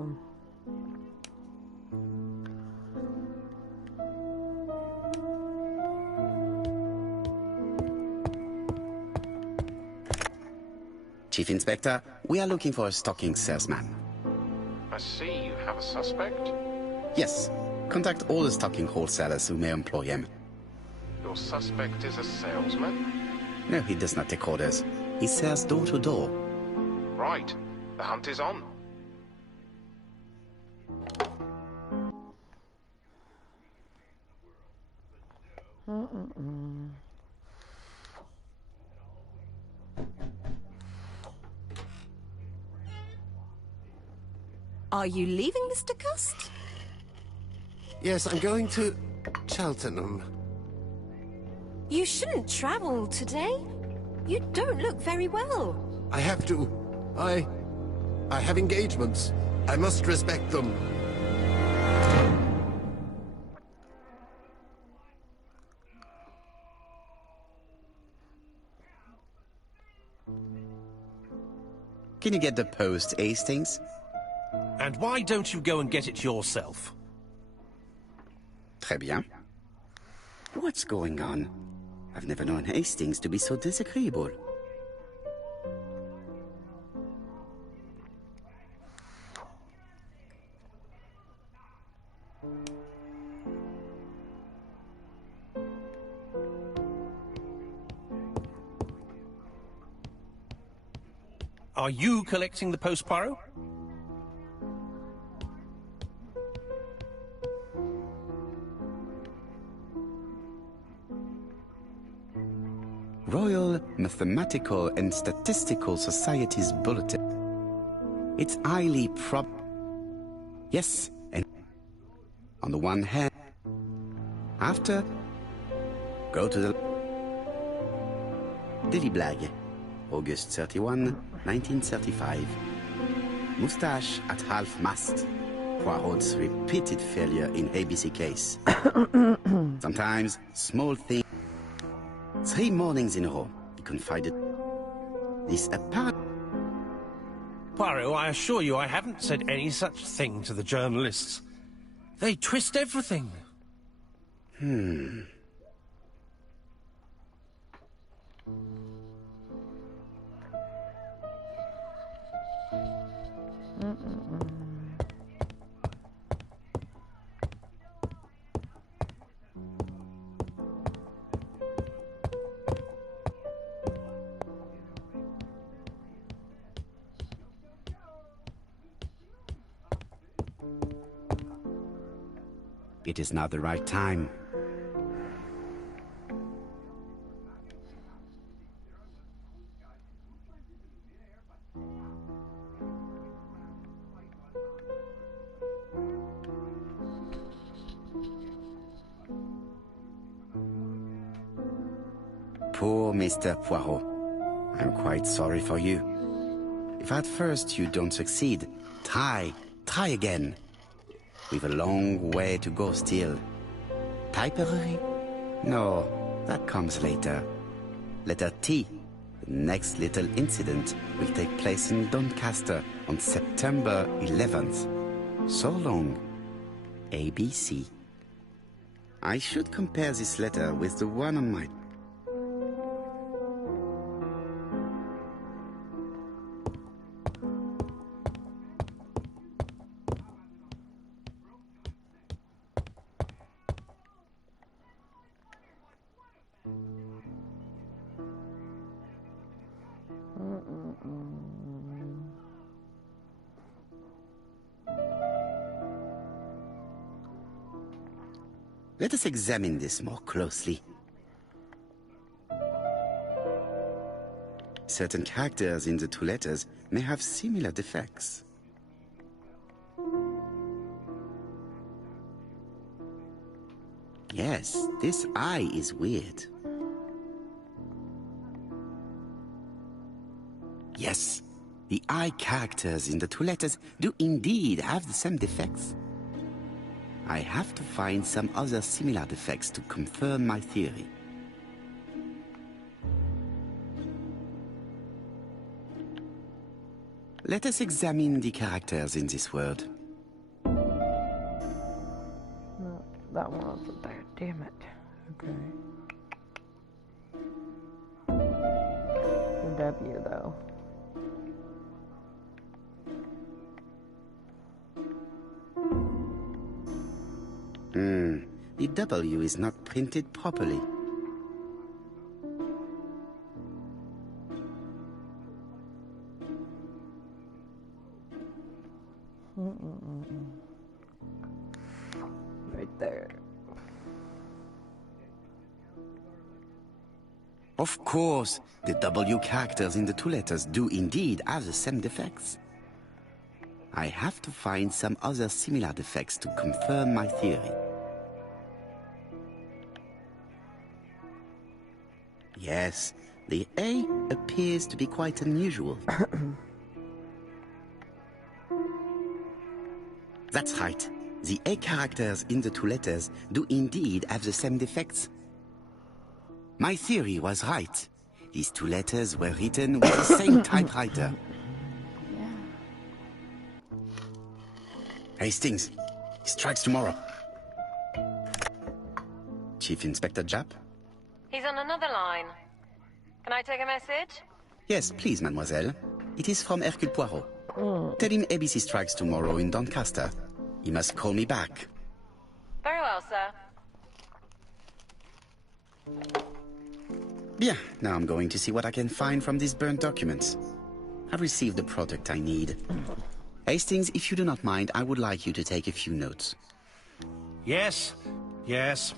Chief Inspector, we are looking for a stocking salesman. I see you have a suspect. Yes, contact all the stocking wholesalers who may employ him. Your suspect is a salesman? No, he does not take orders. He sells door to door. Right. The hunt is on. Are you leaving, Mr. Cust? Yes, I'm going to Cheltenham. You shouldn't travel today. You don't look very well. I have to. I have engagements. I must respect them. Can you get the post, Hastings? And why don't you go and get it yourself? Très bien. What's going on? I've never known Hastings to be so disagreeable. Are you collecting the post, Poirot? Royal Mathematical and Statistical Society's bulletin. It's highly Yes, and on the one hand, after, go to the Daily Blag, August 31, 1935. Moustache at half-mast. Poirot's repeated failure in ABC case. Sometimes, small things. 3 mornings in a row, he confided. This apparent... Poirot, I assure you I haven't said any such thing to the journalists. They twist everything. It is not the right time. Poor Mr. Poirot. I'm quite sorry for you. If at first you don't succeed, try again. We've a long way to go still. Typery? No, that comes later. Letter T. The next little incident will take place in Doncaster on September 11th. So long. ABC. I should compare this letter with the one on my... Let us examine this more closely. certain characters in the two letters may have similar defects. Yes, this I is weird. Yes, the I characters in the two letters do indeed have the same defects. I have to find some other similar defects to confirm my theory. Let us examine the characters in this word. No, that one wasn't there. Damn it. Okay. The W, though. The W is not printed properly. Right there. Of course, the W characters in the two letters do indeed have the same defects. I have to find some other similar defects to confirm my theory. Yes, the A appears to be quite unusual. That's right. The A characters in the two letters do indeed have the same defects. My theory was right. These two letters were written with the same typewriter. Hastings, he strikes tomorrow. Chief Inspector Japp? He's on another line. Can I take a message? Yes, please, mademoiselle. It is from Hercule Poirot. Tell him ABC strikes tomorrow in Doncaster. He must call me back. Very well, sir. Bien, now I'm going to see what I can find from these burnt documents. I've received the product I need. Hastings, if you do not mind, I would like you to take a few notes. Yes, yes.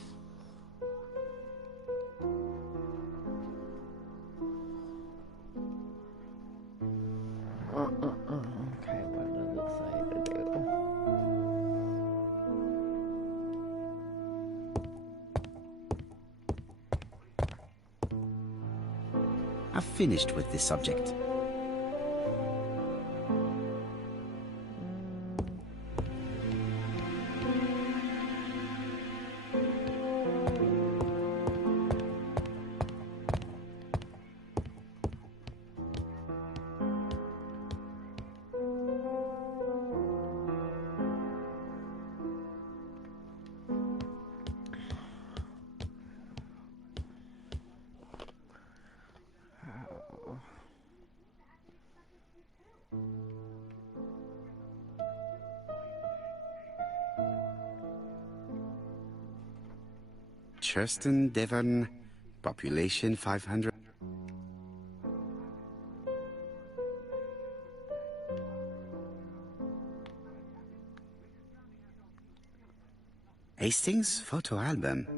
Okay, what does it say to do? I've finished with this subject. Churston, Devon, population 500. Hastings' photo album.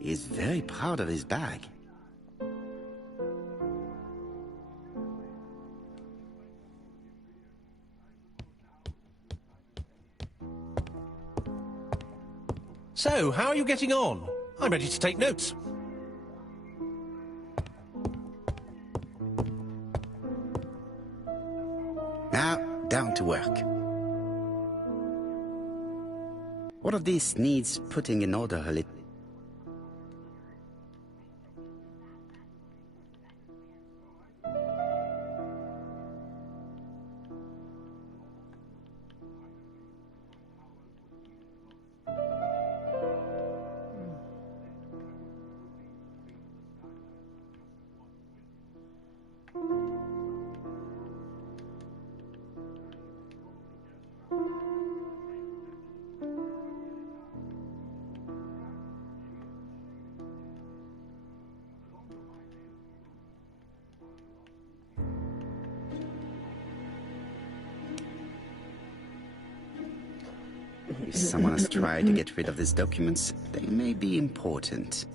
He is very proud of his bag. So, how are you getting on? I'm ready to take notes. Now, down to work. What of this needs putting in order a little? If someone has tried to get rid of these documents, they may be important.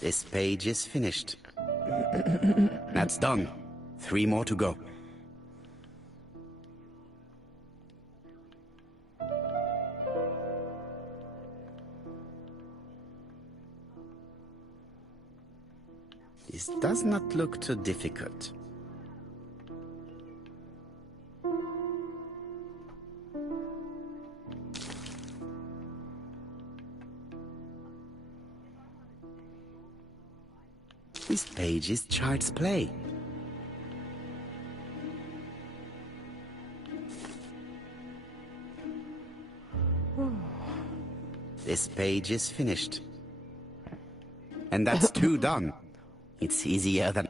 This page is finished. That's done. 3 more to go. This does not look too difficult. This page is Child's Play. This page is finished. And that's 2 done. It's easier than...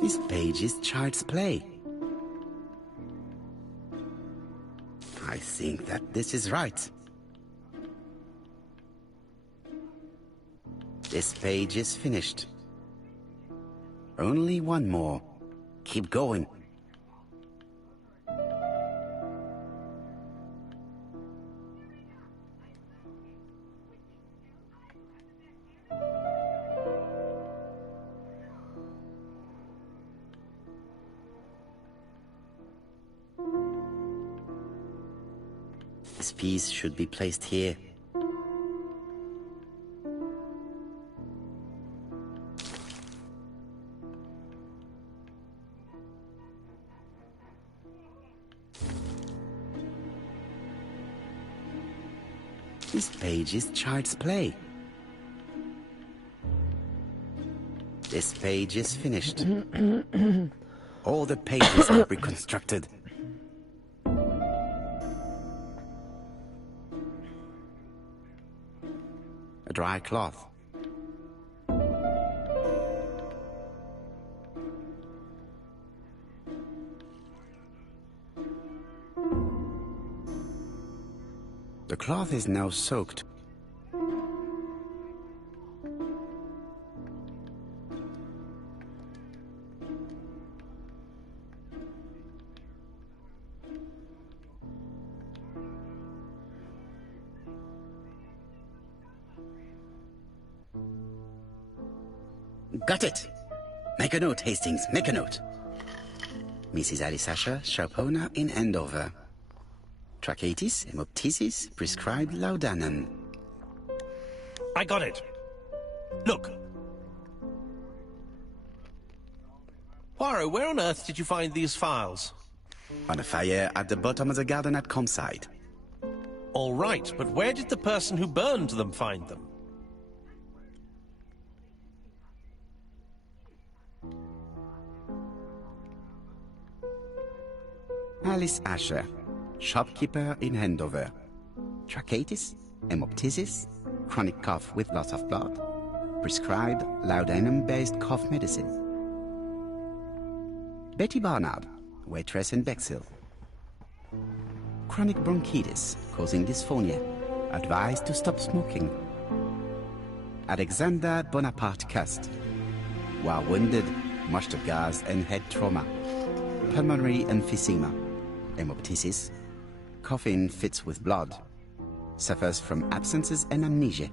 This page is Child's Play. I think that this is right. This page is finished. Only 1 more. Keep going. This piece should be placed here. This page is Child's Play. This page is finished. All the pages are reconstructed. A dry cloth. The cloth is now soaked. Got it! Make a note, Hastings, make a note. Mrs. Alice Asher, shop owner in Andover. Tracheitis, hemoptysis, prescribed laudanum. I got it. Look. Poirot, where on earth did you find these files? On a fire at the bottom of the garden at Comside. All right, but where did the person who burned them find them? Alice Asher, shopkeeper in Andover. Tracheitis, hemoptysis, chronic cough with loss of blood. Prescribed laudanum-based cough medicine. Betty Barnard, waitress in Bexhill. Chronic bronchitis, causing dysphonia. Advised to stop smoking. Alexander Bonaparte Cust. While wounded, mustard gas and head trauma, pulmonary emphysema, hemoptysis, coughing fits with blood, suffers from absences and amnesia.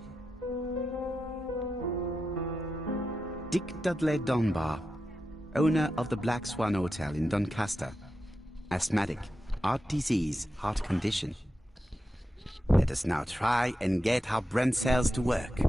Dick Dudley Dunbar, owner of the Black Swan Hotel in Doncaster, asthmatic, heart disease, heart condition. Let us now try and get our brain cells to work.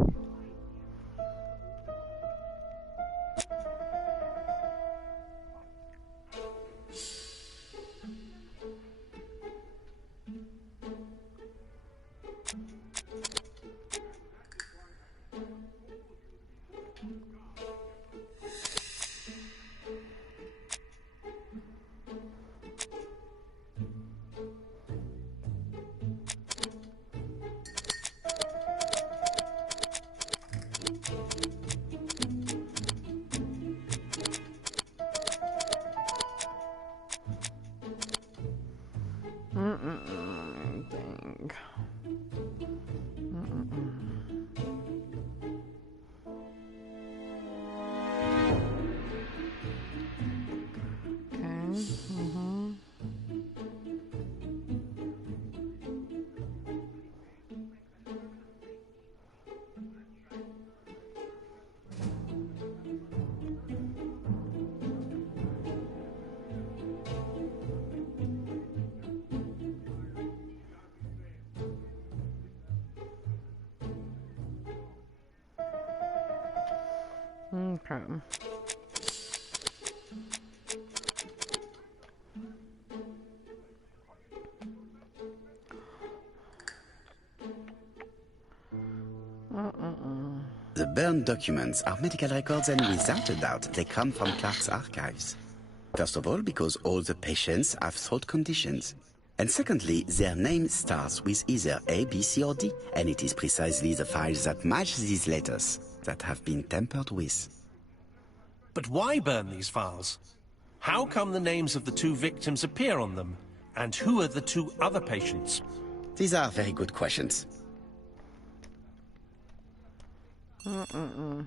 Think. Okay. Okay. The burned documents are medical records, and without a doubt, they come from Clark's archives. First of all, because all the patients have throat conditions. And secondly, their name starts with either A, B, C, or D, and it is precisely the files that match these letters that have been tampered with. But why burn these files? How come the names of the two victims appear on them? And who are the two other patients? These are very good questions. Answer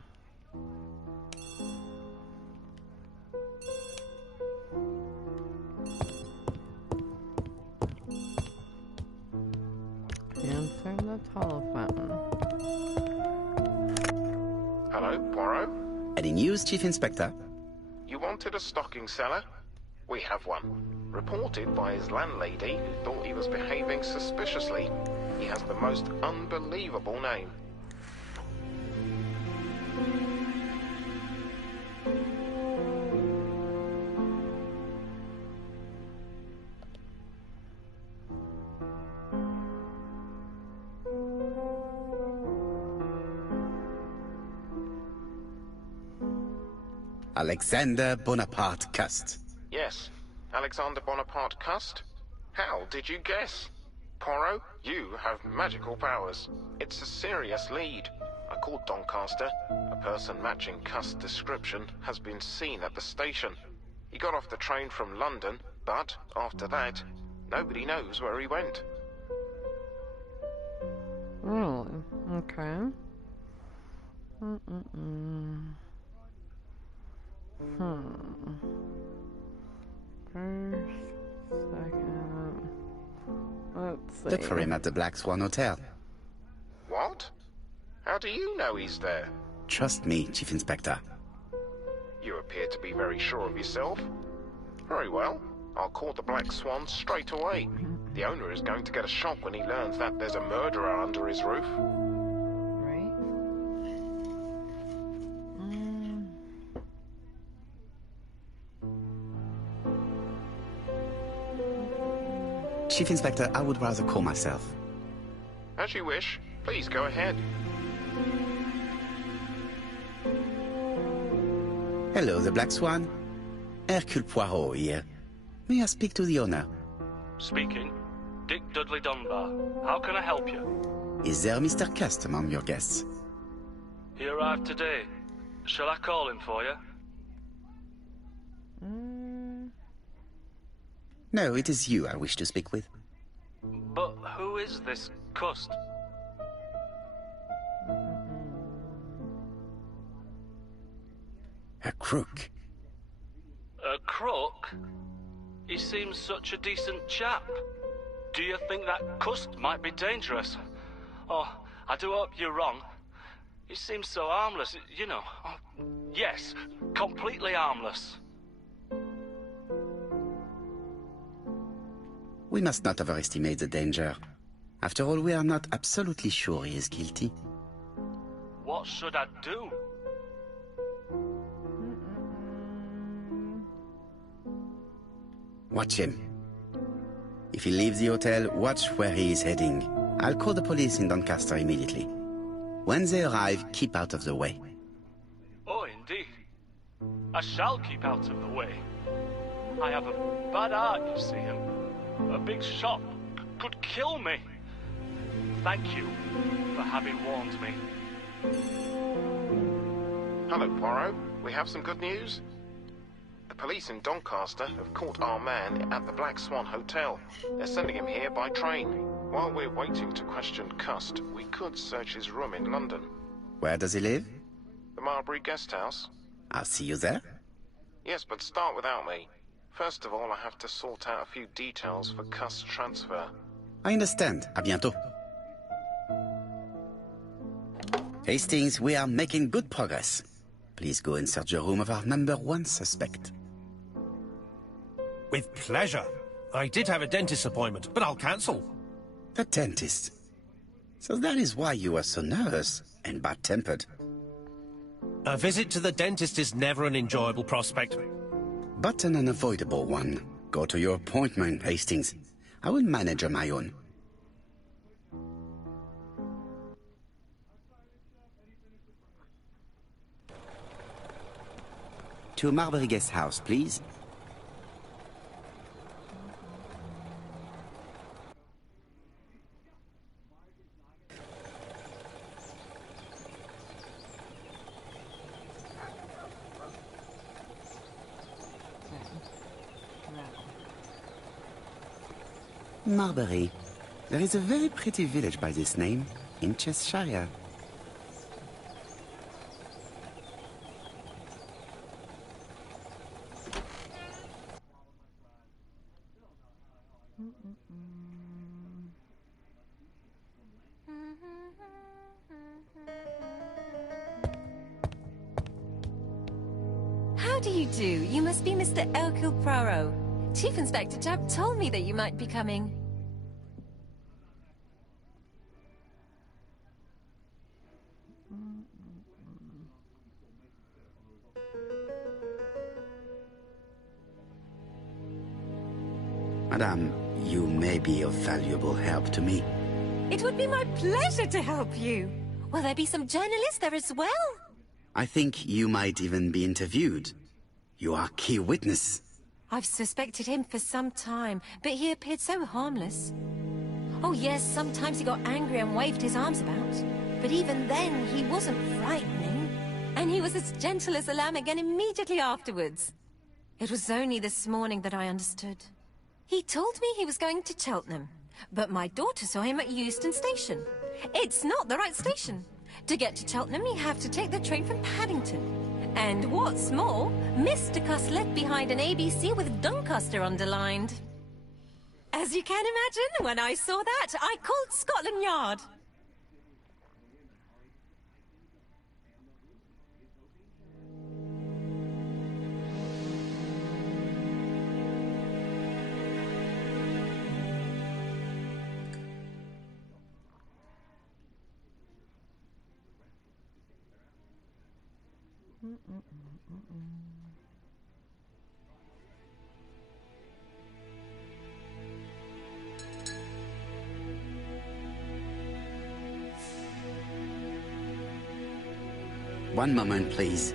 the telephone. Hello, Poirot? Any news, Chief Inspector? You wanted a stocking seller? We have one. Reported by his landlady, who thought he was behaving suspiciously. He has the most unbelievable name. Alexander Bonaparte Cust. Yes, Alexander Bonaparte Cust? How did you guess? Poirot, you have magical powers. It's a serious lead. I called Doncaster. A person matching Cust's description has been seen at the station. He got off the train from London, but after that, nobody knows where he went. Really? Okay. First, second. Let's see. Look for him at the Black Swan Hotel. What? How do you know he's there? Trust me, Chief Inspector. You appear to be very sure of yourself. Very well. I'll call the Black Swan straight away. The owner is going to get a shock when he learns that there's a murderer under his roof. Right. Chief Inspector, I would rather call myself. As you wish. Please go ahead. Hello, the Black Swan. Hercule Poirot here. May I speak to the owner? Speaking. Dick Dudley Dunbar. How can I help you? Is there Mr. Cust among your guests? He arrived today. Shall I call him for you? No, it is you I wish to speak with. But who is this Cust? A crook. crook? He seems such a decent chap. Do you think that Cust might be dangerous? Oh, I do hope you're wrong. He seems so harmless, you know. Oh, yes, completely harmless. We must not overestimate the danger. After all, we are not absolutely sure he is guilty. What should I do? Watch him. If he leaves the hotel, watch where he is heading. I'll call the police in Doncaster immediately. When they arrive, keep out of the way. Oh, indeed. I shall keep out of the way. I have a bad heart, you see, and a big shot could kill me. Thank you for having warned me. Hello, Poirot. We have some good news. The police in Doncaster have caught our man at the Black Swan Hotel. They're sending him here by train. While we're waiting to question Cust, we could search his room in London. Where does he live? The Marbury Guest House. I'll see you there. Yes, but start without me. First of all, I have to sort out a few details for Cust's transfer. I understand. À bientôt. Hastings, we are making good progress. Please go and search the room of our #1 suspect. With pleasure. I did have a dentist appointment, but I'll cancel. The dentist. So that is why you are so nervous and bad-tempered. A visit to the dentist is never an enjoyable prospect. But an unavoidable one. Go to your appointment, Hastings. I will manage on my own. To Marbury Guest House, please. Marbury. There is a very pretty village by this name, in Cheshire. How do you do? You must be Mr. Hercule Poirot. Chief Inspector Jubb told me that you might be coming. Madame, you may be of valuable help to me. It would be my pleasure to help you. Will there be some journalists there as well? I think you might even be interviewed. You are key witness. I've suspected him for some time, but he appeared so harmless. Oh yes, sometimes he got angry and waved his arms about. But even then, he wasn't frightening. And he was as gentle as a lamb again immediately afterwards. It was only this morning that I understood. He told me he was going to Cheltenham, but my daughter saw him at Euston Station. It's not the right station. To get to Cheltenham, you have to take the train from Paddington. And what's more, Mr. Cust left behind an ABC with Doncaster underlined. As you can imagine, when I saw that, I called Scotland Yard. One moment, please.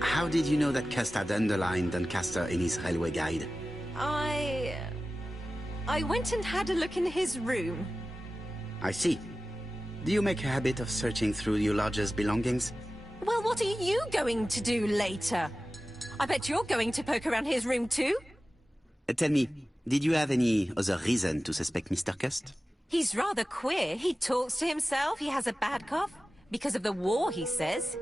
How did you know that Cust had underlined Doncaster in his railway guide? I went and had a look in his room. I see. Do you make a habit of searching through your lodger's belongings? Well, what are you going to do later? I bet you're going to poke around his room too? Tell me, did you have any other reason to suspect Mr. Cust? He's rather queer. He talks to himself, he has a bad cough. Because of the war, he says.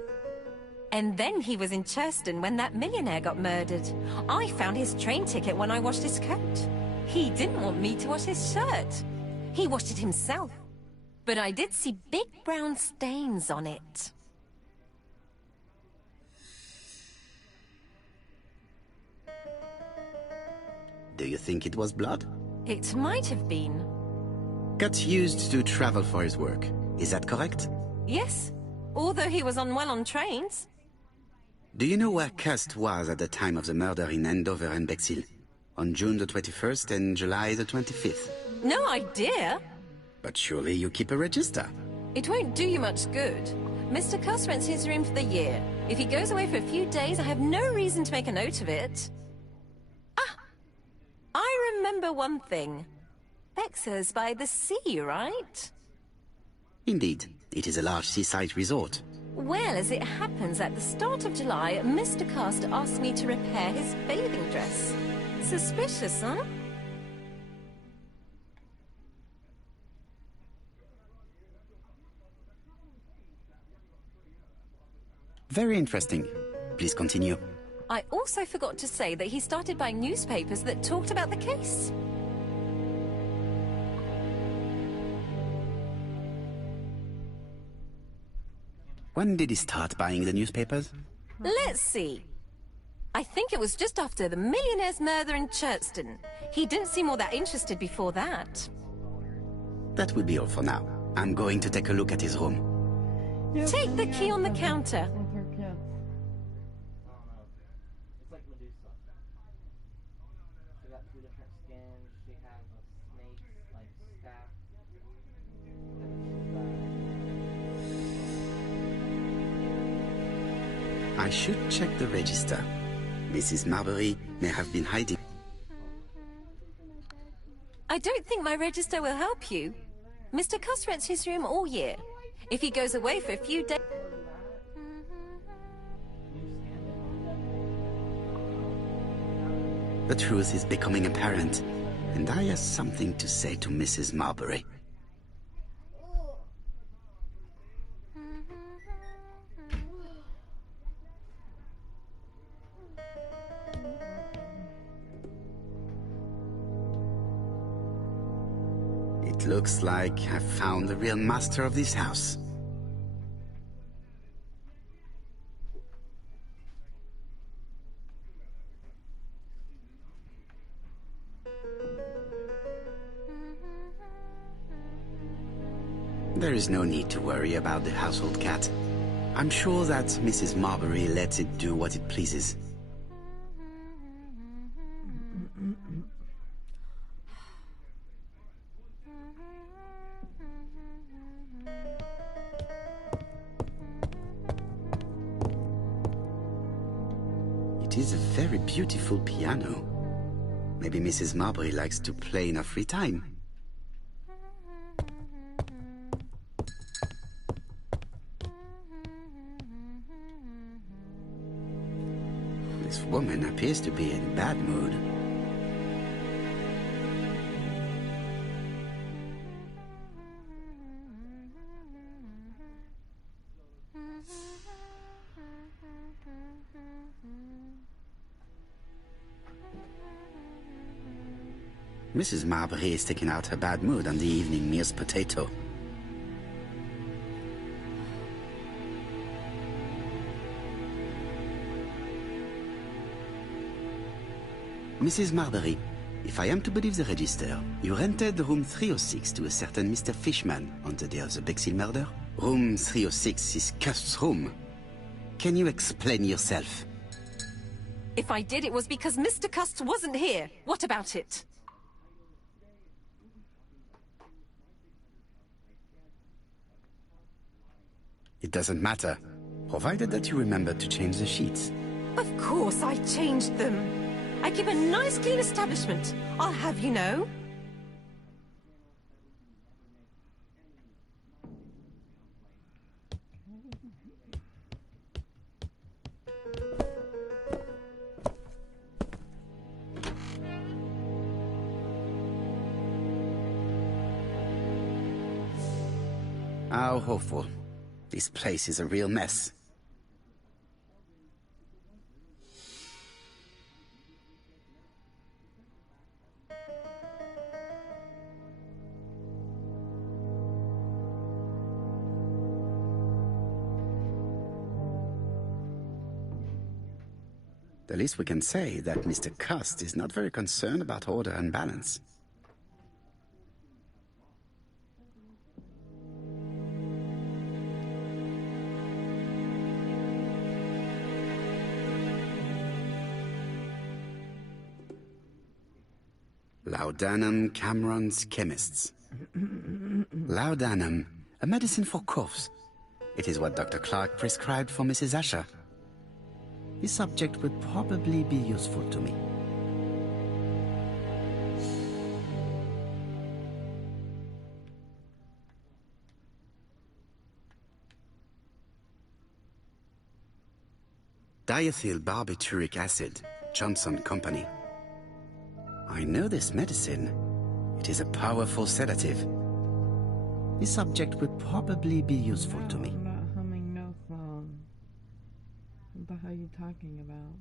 And then he was in Churston when that millionaire got murdered. I found his train ticket when I washed his coat. He didn't want me to wash his shirt. He washed it himself. But I did see big brown stains on it. Do you think it was blood? It might have been. Got used to travel for his work. Is that correct? Yes, although he was unwell on trains. Do you know where Cust was at the time of the murder in Andover and Bexhill? On June the 21st and July the 25th? No idea. But surely you keep a register. It won't do you much good. Mr. Cust rents his room for the year. If he goes away for a few days, I have no reason to make a note of it. Ah! I remember one thing. Bexhill by the sea, right? Indeed. It is a large seaside resort. Well, as it happens, at the start of July, Mr. Cust asked me to repair his bathing dress. Suspicious, huh? Very interesting. Please continue. I also forgot to say that he started buying newspapers that talked about the case. When did he start buying the newspapers? Let's see. I think it was just after the millionaire's murder in Churston. He didn't seem all that interested before that. That will be all for now. I'm going to take a look at his room. Take the key on the counter. It's like Medusa. She got two different skins. She has a snake, like, staff. I should check the register. Mrs. Marbury may have been hiding. I don't think my register will help you. Mr. Cust rents his room all year. If he goes away for a few days... The truth is becoming apparent, and I have something to say to Mrs. Marbury. It looks like I've found the real master of this house. There is no need to worry about the household cat. I'm sure that Mrs. Marbury lets it do what it pleases. It is a very beautiful piano. Maybe Mrs. Marbury likes to play in her free time. This woman appears to be in bad mood. Mrs. Marbury is taking out her bad mood on the evening meal's potato. Mrs. Marbury, if I am to believe the register, you rented room 306 to a certain Mr. Fishman on the day of the Bexhill murder? Room 306 is Cust's room. Can you explain yourself? If I did, it was because Mr. Cust wasn't here. What about it? It doesn't matter, provided that you remember to change the sheets. Of course I changed them. I keep a nice clean establishment, I'll have you know. How awful. This place is a real mess. The least we can say is that Mr. Cust is not very concerned about order and balance. Laudanum Cameron's Chemists. Laudanum, a medicine for coughs. It is what Dr. Clark prescribed for Mrs. Asher. This subject would probably be useful to me. Diethyl barbituric acid, Johnson Company. I know this medicine. It is a powerful sedative. This subject would probably be useful to me. About humming no song. What the hell are you talking about?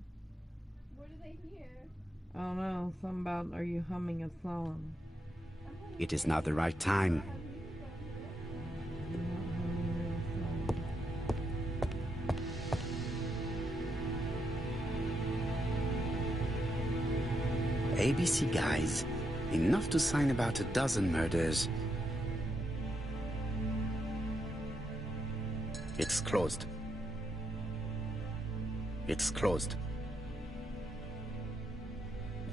What did they hear? I don't know. Something about, are you humming a song? It is not the right time. ABC guys, enough to sign about a dozen murders. It's closed. It's closed.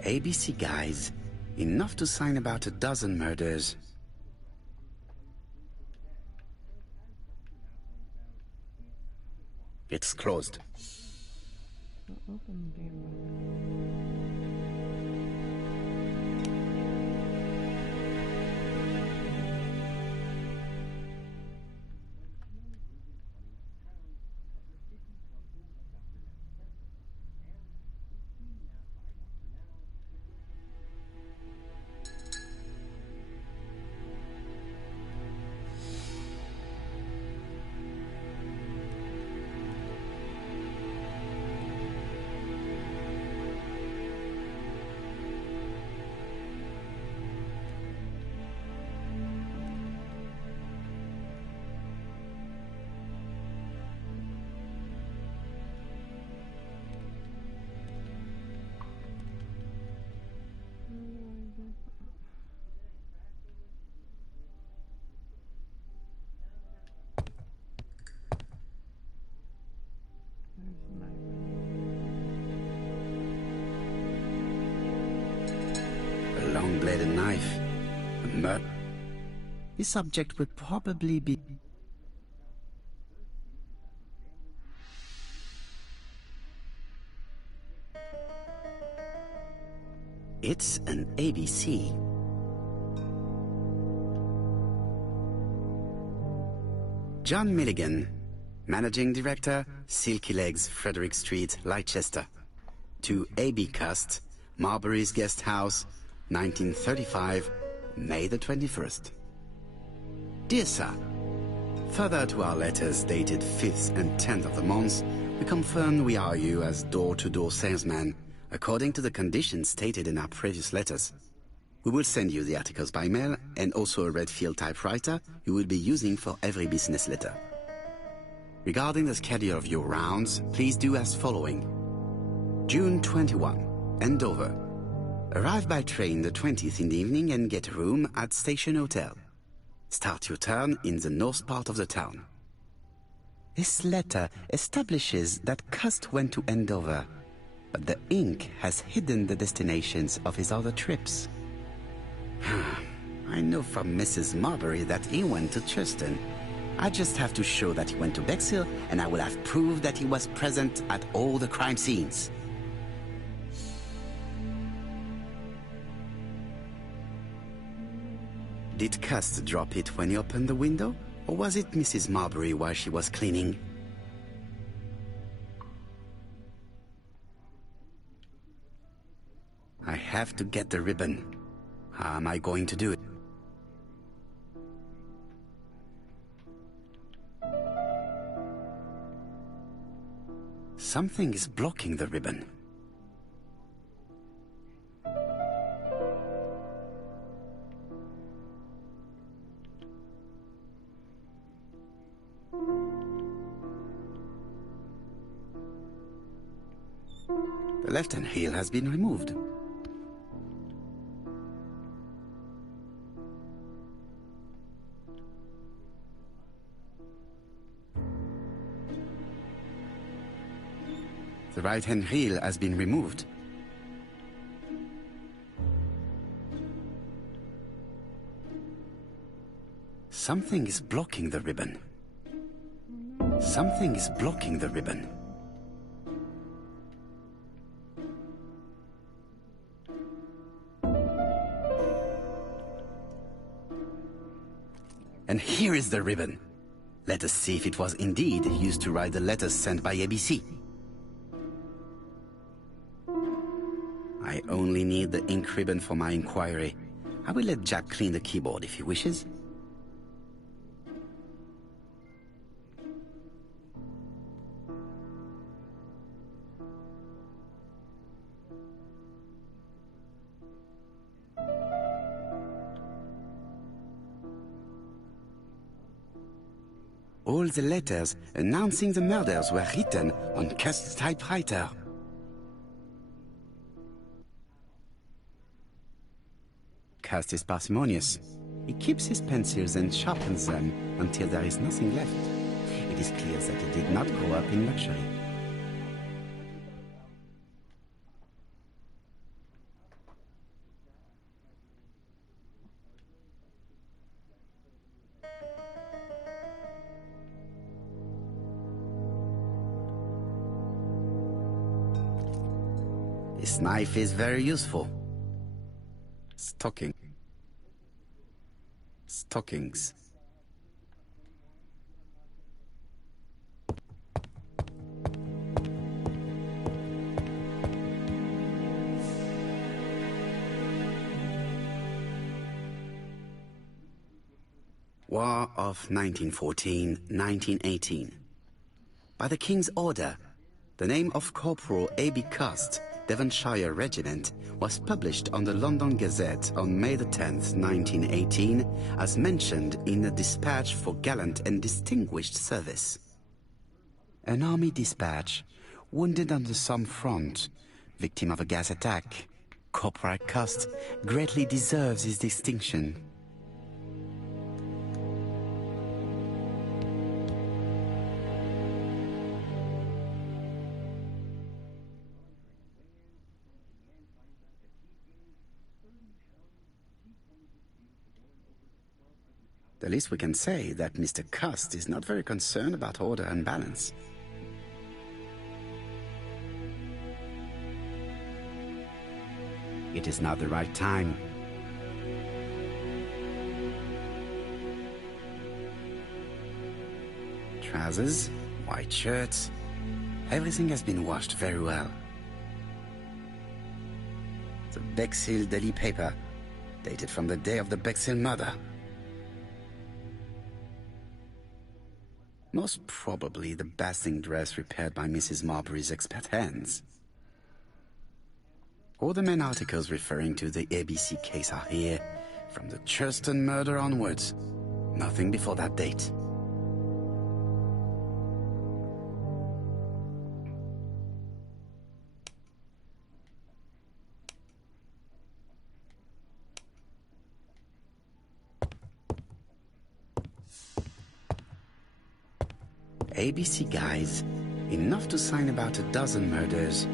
ABC guys, enough to sign about a dozen murders. It's closed. Open the damn book. A long-bladed knife. A murder. This subject would probably be... It's an ABC. John Milligan, Managing Director, Silky Legs, Frederick Street, Leicester. To A.B. Cust, Marbury's Guest House, 1935, May the 21st. Dear Sir, further to our letters dated 5th and 10th of the month, we confirm we are you as door-to-door salesman, according to the conditions stated in our previous letters. We will send you the articles by mail and also a Redfield typewriter you will be using for every business letter. Regarding the schedule of your rounds, please do as following. June 21, Andover. Arrive by train the 20th in the evening and get a room at Station Hotel. Start your turn in the north part of the town. This letter establishes that Cust went to Andover, but the ink has hidden the destinations of his other trips. I know from Mrs. Marbury that he went to Churton. I just have to show that he went to Bexhill, and I will have proved that he was present at all the crime scenes. Did Cust drop it when he opened the window, or was it Mrs. Marbury while she was cleaning? I have to get the ribbon. How am I going to do it? Something is blocking the ribbon. The left-hand heel has been removed. The right-hand heel has been removed. Something is blocking the ribbon. Something is blocking the ribbon. And here is the ribbon. Let us see if it was indeed used to write the letters sent by ABC. I only need the ink ribbon for my inquiry. I will let Jack clean the keyboard if he wishes. All the letters announcing the murders were written on Cust's typewriter. Cust is parsimonious. He keeps his pencils and sharpens them until there is nothing left. It is clear that he did not grow up in luxury. This knife is very useful. Stockings. War of 1914-1918. By the King's order, the name of Corporal A.B. Cust, Devonshire Regiment, was published on the London Gazette on May the 10th, 1918, as mentioned in a dispatch for gallant and distinguished service. An army dispatch, wounded on the Somme front, victim of a gas attack. Corporal Cust greatly deserves his distinction. The least we can say that Mr. Cust is not very concerned about order and balance. It is not the right time. Trousers, white shirts, everything has been washed very well. The Bexhill Daily paper, dated from the day of the Bexhill murder. Most probably the basting dress repaired by Mrs. Marbury's expert hands. All the main articles referring to the ABC case are here, from the Churston murder onwards. Nothing before that date. ABC guys, enough to sign about a dozen murders.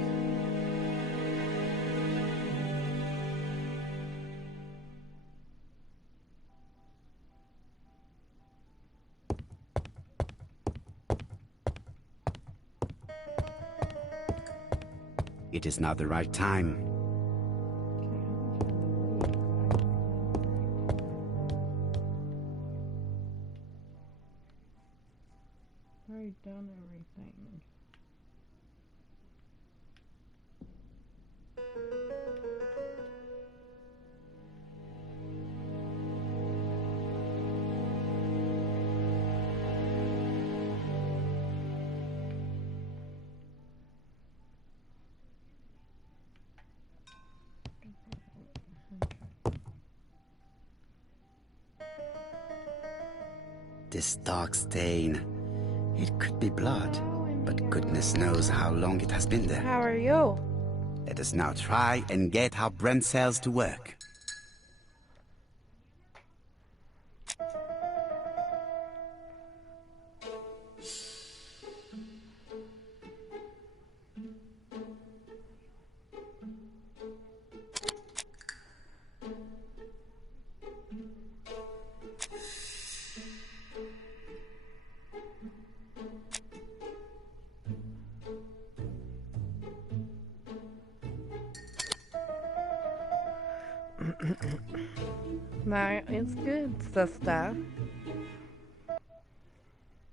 It is not the right time. Already done everything. This dark stain. It could be blood, but goodness knows how long it has been there. How are you? Let us now try and get our brain cells to work. That is good, sister.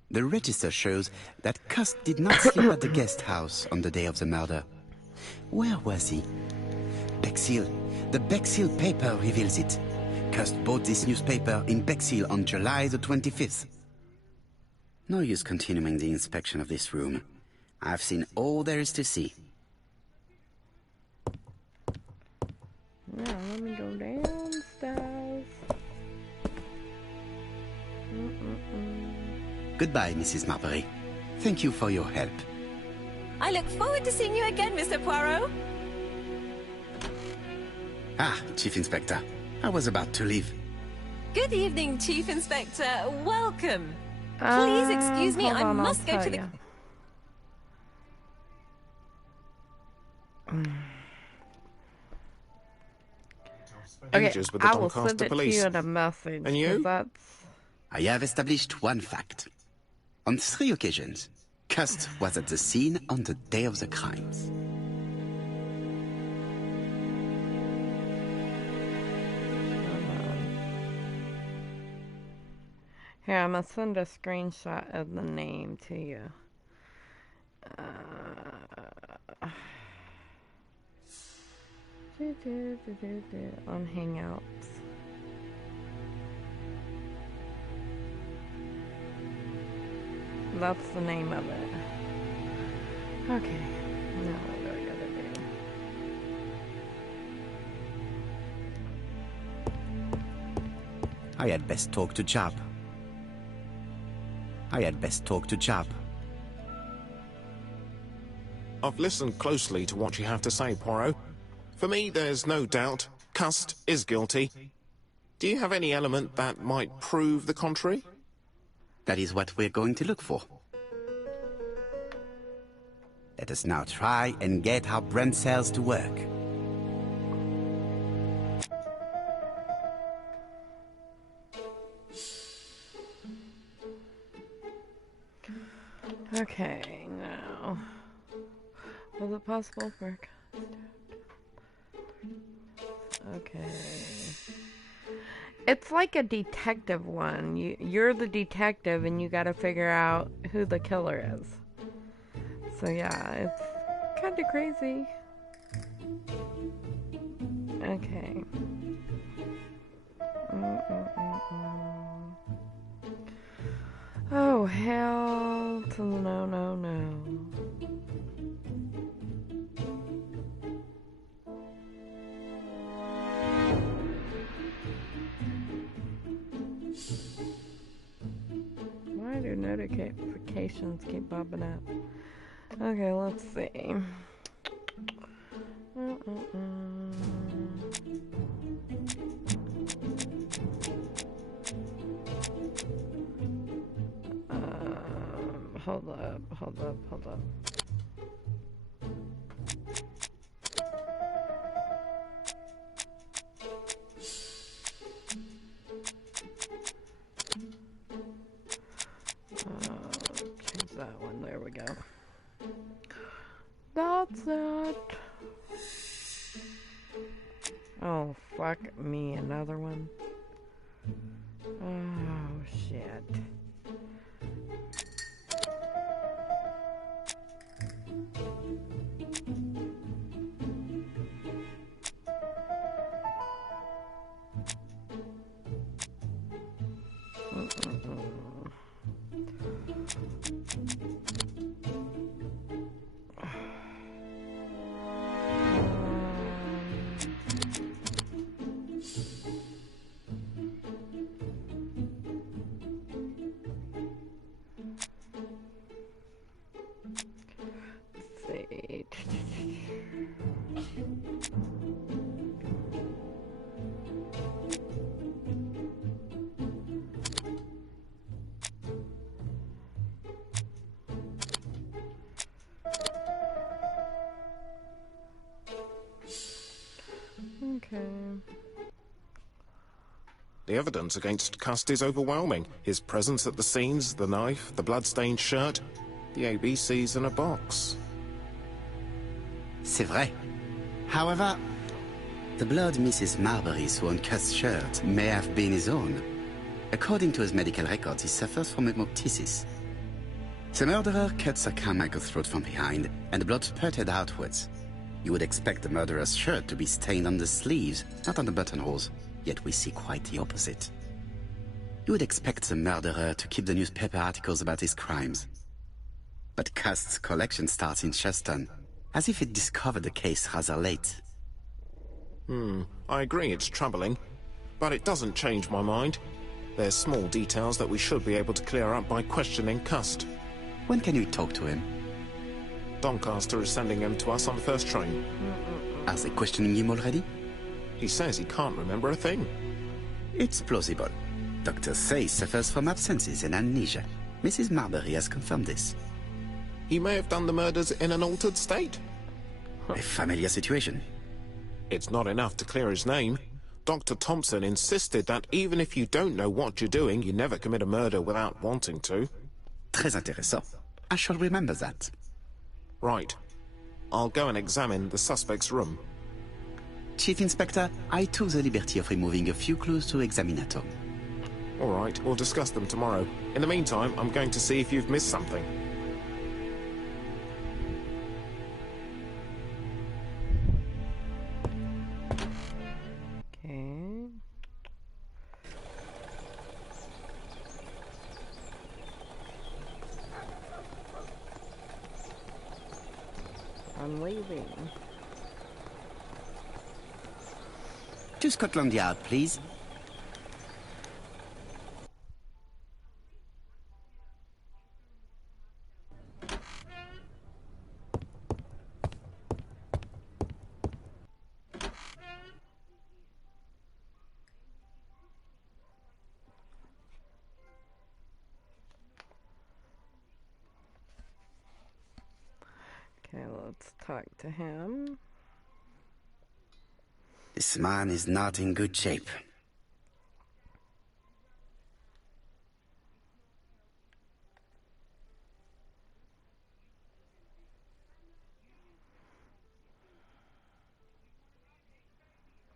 The register shows that Cust did not sleep at the guest house on the day of the murder. Where was he? Bexhill. The Bexhill paper reveals it. Cust bought this newspaper in Bexhill on July the 25th. No use continuing the inspection of this room. I've seen all there is to see. Now, let me go downstairs. Goodbye, Mrs. Marbury. Thank you for your help. I look forward to seeing you again, Mr. Poirot. Ah, Chief Inspector. I was about to leave. Good evening, Chief Inspector. Welcome. Please excuse me, I must go to the... Okay, I will send it to you in a message. And you? I have established one fact. On 3 occasions, Cust was at the scene on the day of the crimes. Here, I'm gonna send a screenshot of the name to you. On Hangouts. That's the name of it. Okay, now what do I gotta do? I had best talk to Jab. I've listened closely to what you have to say, Poirot. For me, there's no doubt Cust is guilty. Do you have any element that might prove the contrary? That is what we're going to look for. Let us now try and get our brain cells to work. Okay, now... Was it possible for... Okay... It's like a detective one. You're the detective and you gotta figure out who the killer is. So yeah, it's kind of crazy. Okay. Oh, hell to the no, no, no. Why do notifications keep popping up? Okay, let's see. Hold up. Choose that one. There we go. That's it. Oh, fuck me. Another one. Oh, shit. Okay. The evidence against Cust is overwhelming. His presence at the scenes, the knife, the blood-stained shirt, the ABCs in a box. C'est vrai. However, the blood Mrs. Marbury saw on Cust's shirt may have been his own. According to his medical records, he suffers from hemoptysis. The murderer cut Sir Carmichael's throat from behind, and the blood spurted outwards. You would expect the murderer's shirt to be stained on the sleeves, not on the buttonholes. Yet we see quite the opposite. You would expect the murderer to keep the newspaper articles about his crimes. But Cust's collection starts in Cheston, as if it discovered the case rather late. I agree it's troubling, but it doesn't change my mind. There's small details that we should be able to clear up by questioning Cust. When can you talk to him? Doncaster is sending him to us on the first train. Are they questioning him already? He says he can't remember a thing. It's plausible. Doctors say he suffers from absences and amnesia. Mrs. Marbury has confirmed this. He may have done the murders in an altered state. A familiar situation. It's not enough to clear his name. Dr. Thompson insisted that even if you don't know what you're doing, you never commit a murder without wanting to. Très intéressant. I shall remember that. Right. I'll go and examine the suspect's room. Chief Inspector, I took the liberty of removing a few clues to Examinator. All right, we'll discuss them tomorrow. In the meantime, I'm going to see if you've missed something. Okay. I'm leaving. To Scotland Yard, please. Okay, let's talk to him. This man is not in good shape.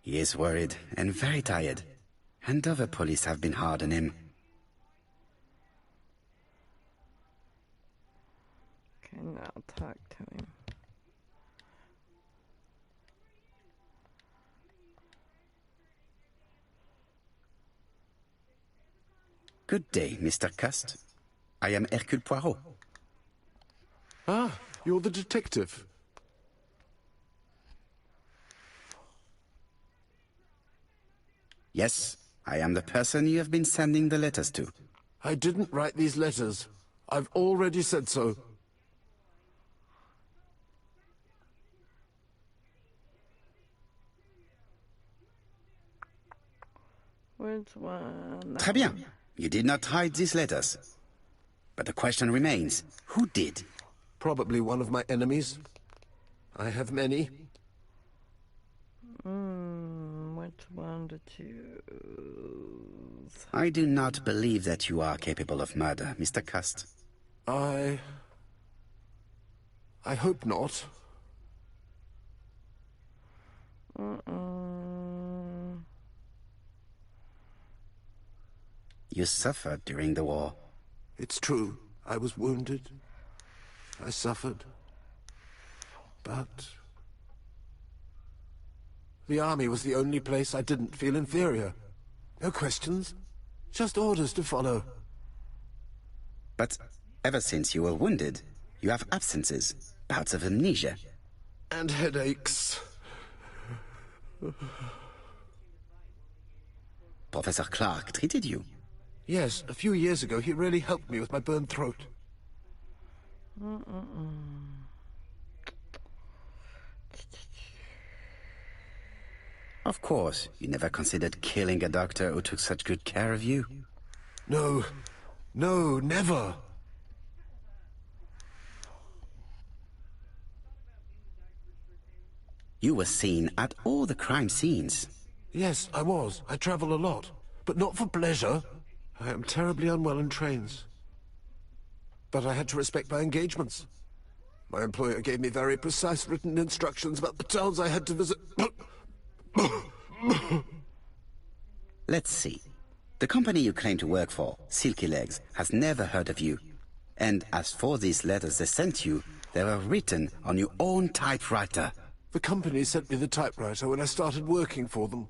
He is worried and very tired, and other police have been hard on him. Okay, now talk to him. Good day, Mr. Cust. I am Hercule Poirot. Ah, you're the detective. Yes, I am the person you have been sending the letters to. I didn't write these letters. I've already said so. Which one? Très bien. You did not write these letters. But the question remains, who did? Probably one of my enemies. I have many. Which one to choose? I do not believe that you are capable of murder, Mr. Cust. I hope not. You suffered during the war. It's true. I was wounded. I suffered. But the army was the only place I didn't feel inferior. No questions. Just orders to follow. But ever since you were wounded, you have absences, bouts of amnesia. And headaches. Professor Clark treated you. Yes, a few years ago he really helped me with my burned throat. Of course, you never considered killing a doctor who took such good care of you. No. No, never. You were seen at all the crime scenes. Yes, I was. I travel a lot, but not for pleasure. I am terribly unwell in trains. But I had to respect my engagements. My employer gave me very precise written instructions about the towns I had to visit. Let's see. The company you claim to work for, Silky Legs, has never heard of you. And as for these letters they sent you, they were written on your own typewriter. The company sent me the typewriter when I started working for them.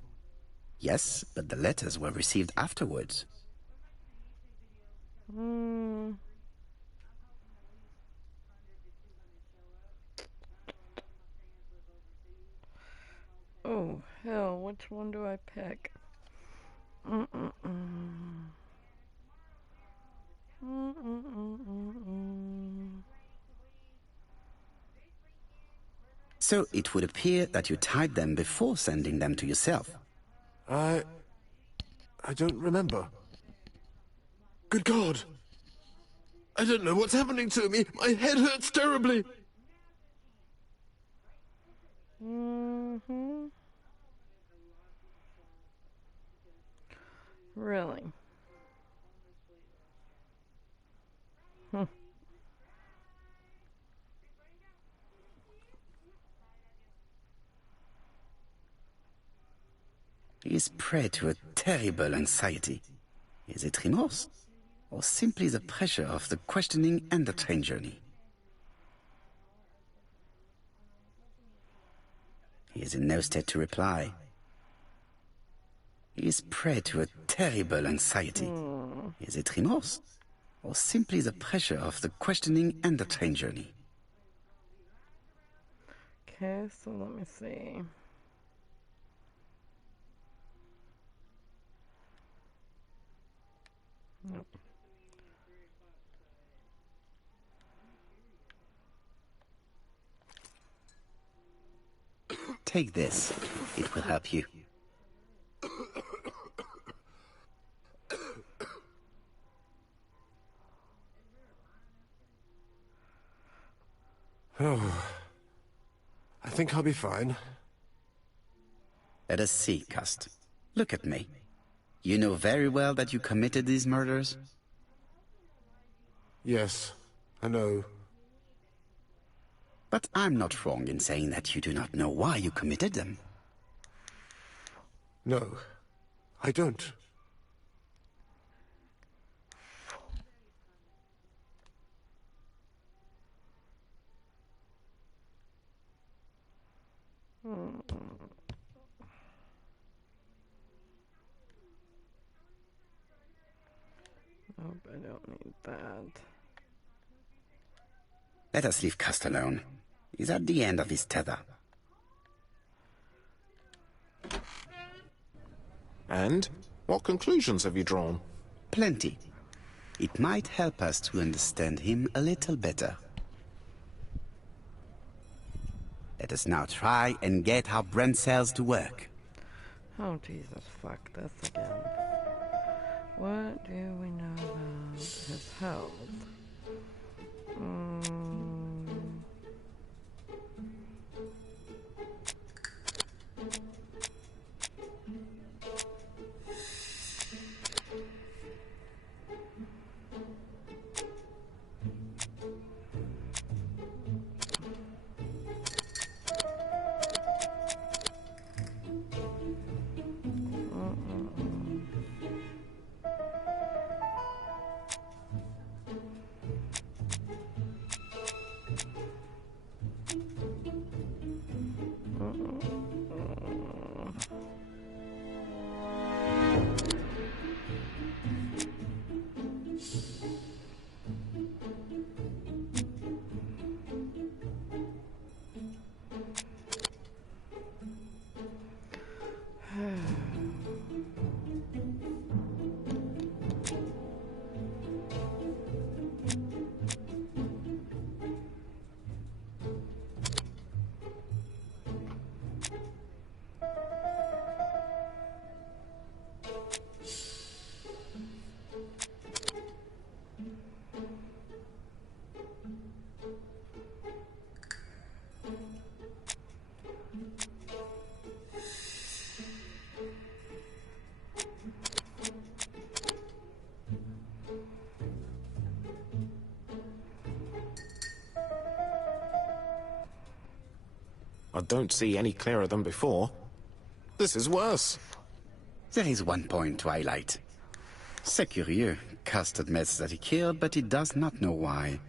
Yes, but the letters were received afterwards. Oh, hell, which one do I pick? So it would appear that you typed them before sending them to yourself. I don't remember. Good God! I don't know what's happening to me. My head hurts terribly. Really? He is prey to a terrible anxiety. Is it remorse? Or simply the pressure of the questioning and the train journey? He is in no state to reply. He is prey to a terrible anxiety. Is it remorse? Or simply the pressure of the questioning and the train journey? Okay, so let me see. Nope. Take this. It will help you. Oh, I think I'll be fine. Let us see, Cust. Look at me. You know very well that you committed these murders? Yes, I know. But I'm not wrong in saying that you do not know why you committed them. No, I don't. Nope, I don't need that. Let us leave Cust alone. He's at the end of his tether. And? What conclusions have you drawn? Plenty. It might help us to understand him a little better. Let us now try and get our brain cells to work. Oh, Jesus, fuck this again. What do we know about his health? don't see any clearer than before. This is worse. There is one point to highlight. C'est curieux. Cust admits that he killed, but he does not know why.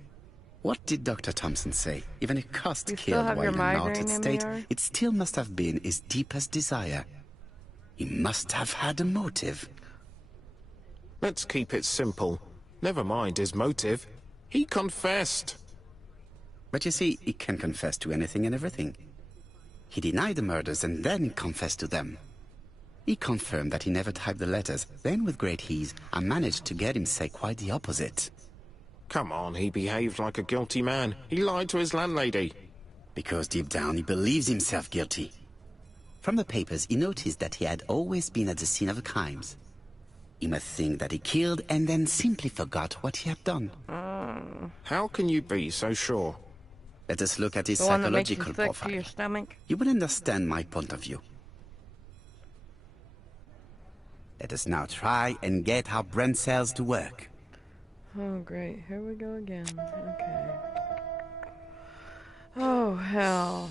What did Dr. Thompson say? Even if Cust killed while in an altered state, it still must have been his deepest desire. He must have had a motive. Let's keep it simple. Never mind his motive. He confessed. But you see, he can confess to anything and everything. He denied the murders and then he confessed to them. He confirmed that he never typed the letters. Then, with great ease, I managed to get him say quite the opposite. Come on, he behaved like a guilty man. He lied to his landlady. Because deep down he believes himself guilty. From the papers, he noticed that he had always been at the scene of the crimes. He must think that he killed and then simply forgot what he had done. How can you be so sure? Let us look at his The one that makes you psychological sick profile. to your stomach. You will understand my point of view. Let us now try and get our brain cells to work. Oh, great. Here we go again. Okay. Oh, hell.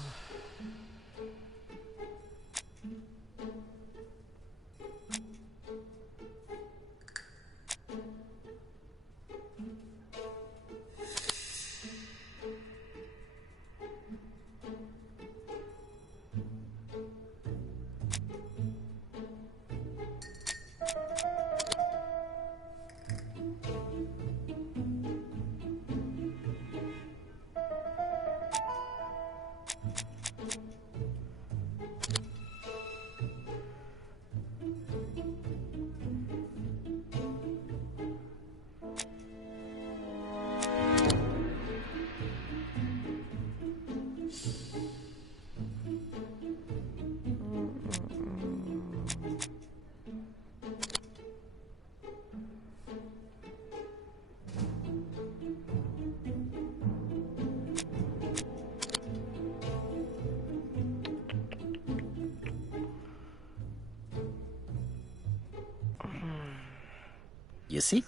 You see?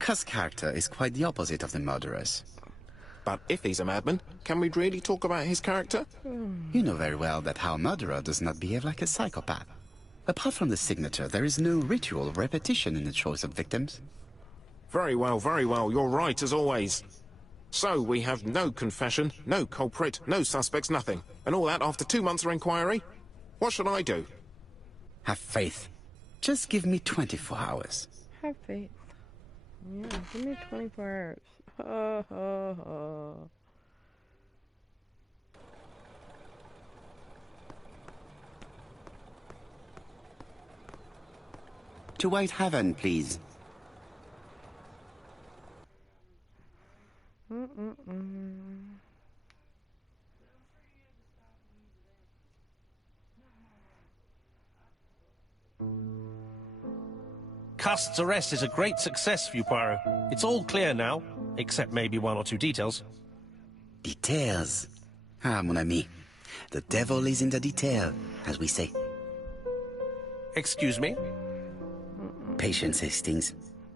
Cust's character is quite the opposite of the murderer's. But if he's a madman, can we really talk about his character? You know very well that our murderer does not behave like a psychopath. Apart from the signature, there is no ritual repetition in the choice of victims. Very well, you're right as always. So we have no confession, no culprit, no suspects, nothing. And all that after 2 months of inquiry? What should I do? Have faith. Just give me 24 hours. Have faith. Yeah, give me 24 hours. Ha ha ha. To Whitehaven, please. Cust's arrest is a great success for you, Poirot. It's all clear now, except maybe 1 or 2 details. Details. Ah, mon ami. The devil is in the detail, as we say. Excuse me? Patience, Hastings.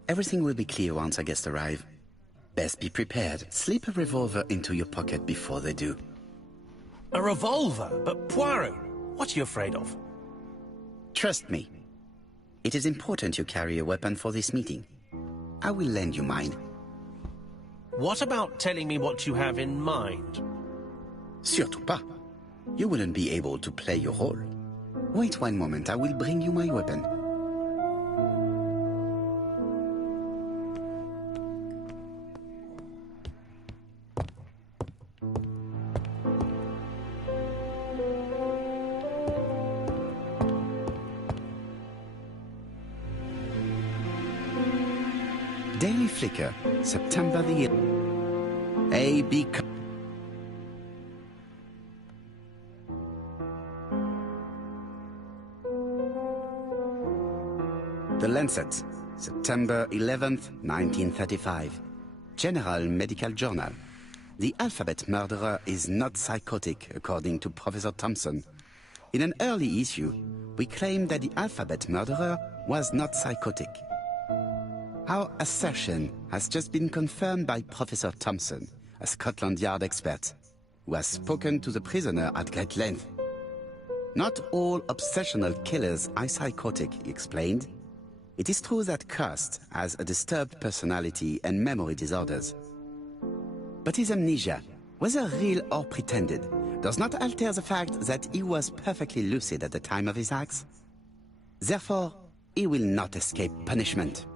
Everything will be clear once our guests arrive. Best be prepared. Slip a revolver into your pocket before they do. A revolver? But Poirot, what are you afraid of? Trust me. It is important you carry a weapon for this meeting. I will lend you mine. What about telling me what you have in mind? Surtout pas. You wouldn't be able to play your role. Wait 1 moment, I will bring you my weapon. Daily Flicker, September the 8th. A.B. The Lancet, September 11th, 1935. General Medical Journal. The alphabet murderer is not psychotic, according to Professor Thompson. In an early issue, we claimed that the alphabet murderer was not psychotic. Our assertion has just been confirmed by Professor Thompson, a Scotland Yard expert. who has spoken to the prisoner at great length. Not all obsessional killers are psychotic, he explained. It is true that Cust has a disturbed personality and memory disorders. But his amnesia, whether real or pretended, does not alter the fact that he was perfectly lucid at the time of his acts. Therefore, he will not escape punishment.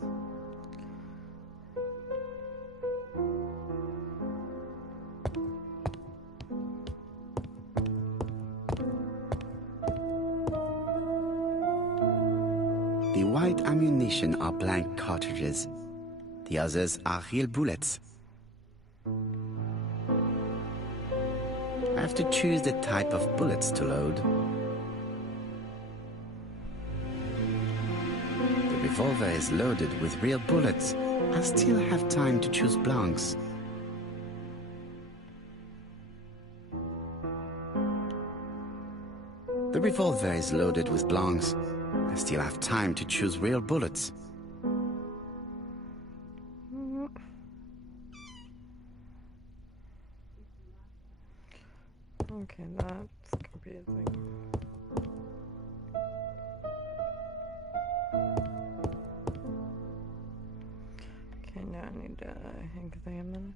The white ammunition are blank cartridges. The others are real bullets. I have to choose the type of bullets to load. The revolver is loaded with real bullets. I still have time to choose blanks. The revolver is loaded with blanks. I still have time to choose real bullets. Okay, that's confusing. Okay, now I need to examine.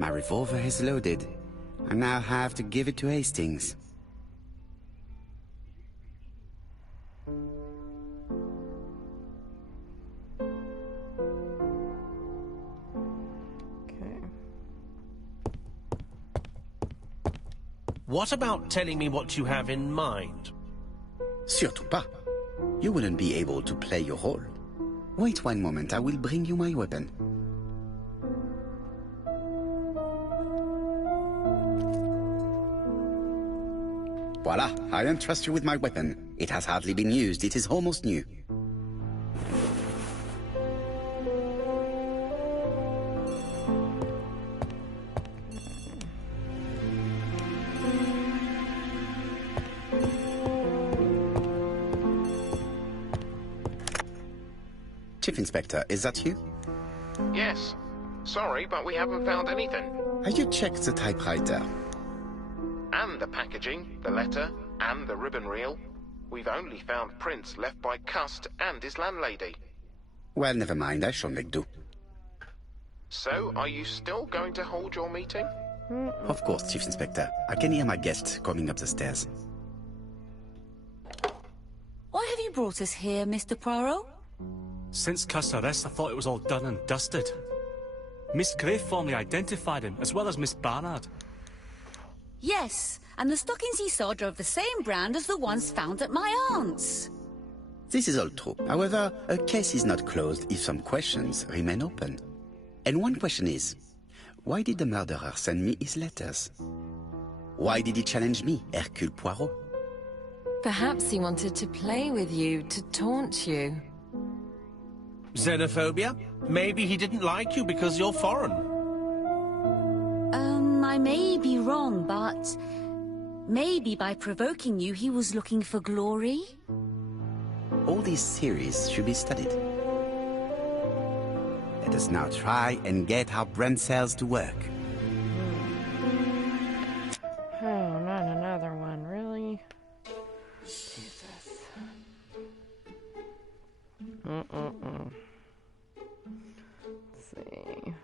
My revolver is loaded. I now have to give it to Hastings. What about telling me what you have in mind? Surtout pas. You wouldn't be able to play your role. Wait one moment, I will bring you my weapon. Voila, I entrust you with my weapon. It has hardly been used, it is almost new. Chief Inspector, is that you? Yes. Sorry, but we haven't found anything. Have you checked the typewriter? And the packaging, the letter, and the ribbon reel. We've only found prints left by Cust and his landlady. Well, never mind, I shall make do. So, are you still going to hold your meeting? Of course, Chief Inspector. I can hear my guest coming up the stairs. Why have you brought us here, Mr. Poirot? Since Cust's arrest, I thought it was all done and dusted. Miss Gray formally identified him, as well as Miss Barnard. Yes, and the stockings he saw drove the same brand as the ones found at my aunt's. This is all true. However, a case is not closed if some questions remain open. And one question is, why did the murderer send me his letters? Why did he challenge me, Hercule Poirot? Perhaps he wanted to play with you, to taunt you. Xenophobia? Maybe he didn't like you because you're foreign. I may be wrong, but maybe by provoking you, he was looking for glory? All these theories should be studied. Let us now try and get our brain cells to work. Oh, not another one, really? Jesus. Let's see.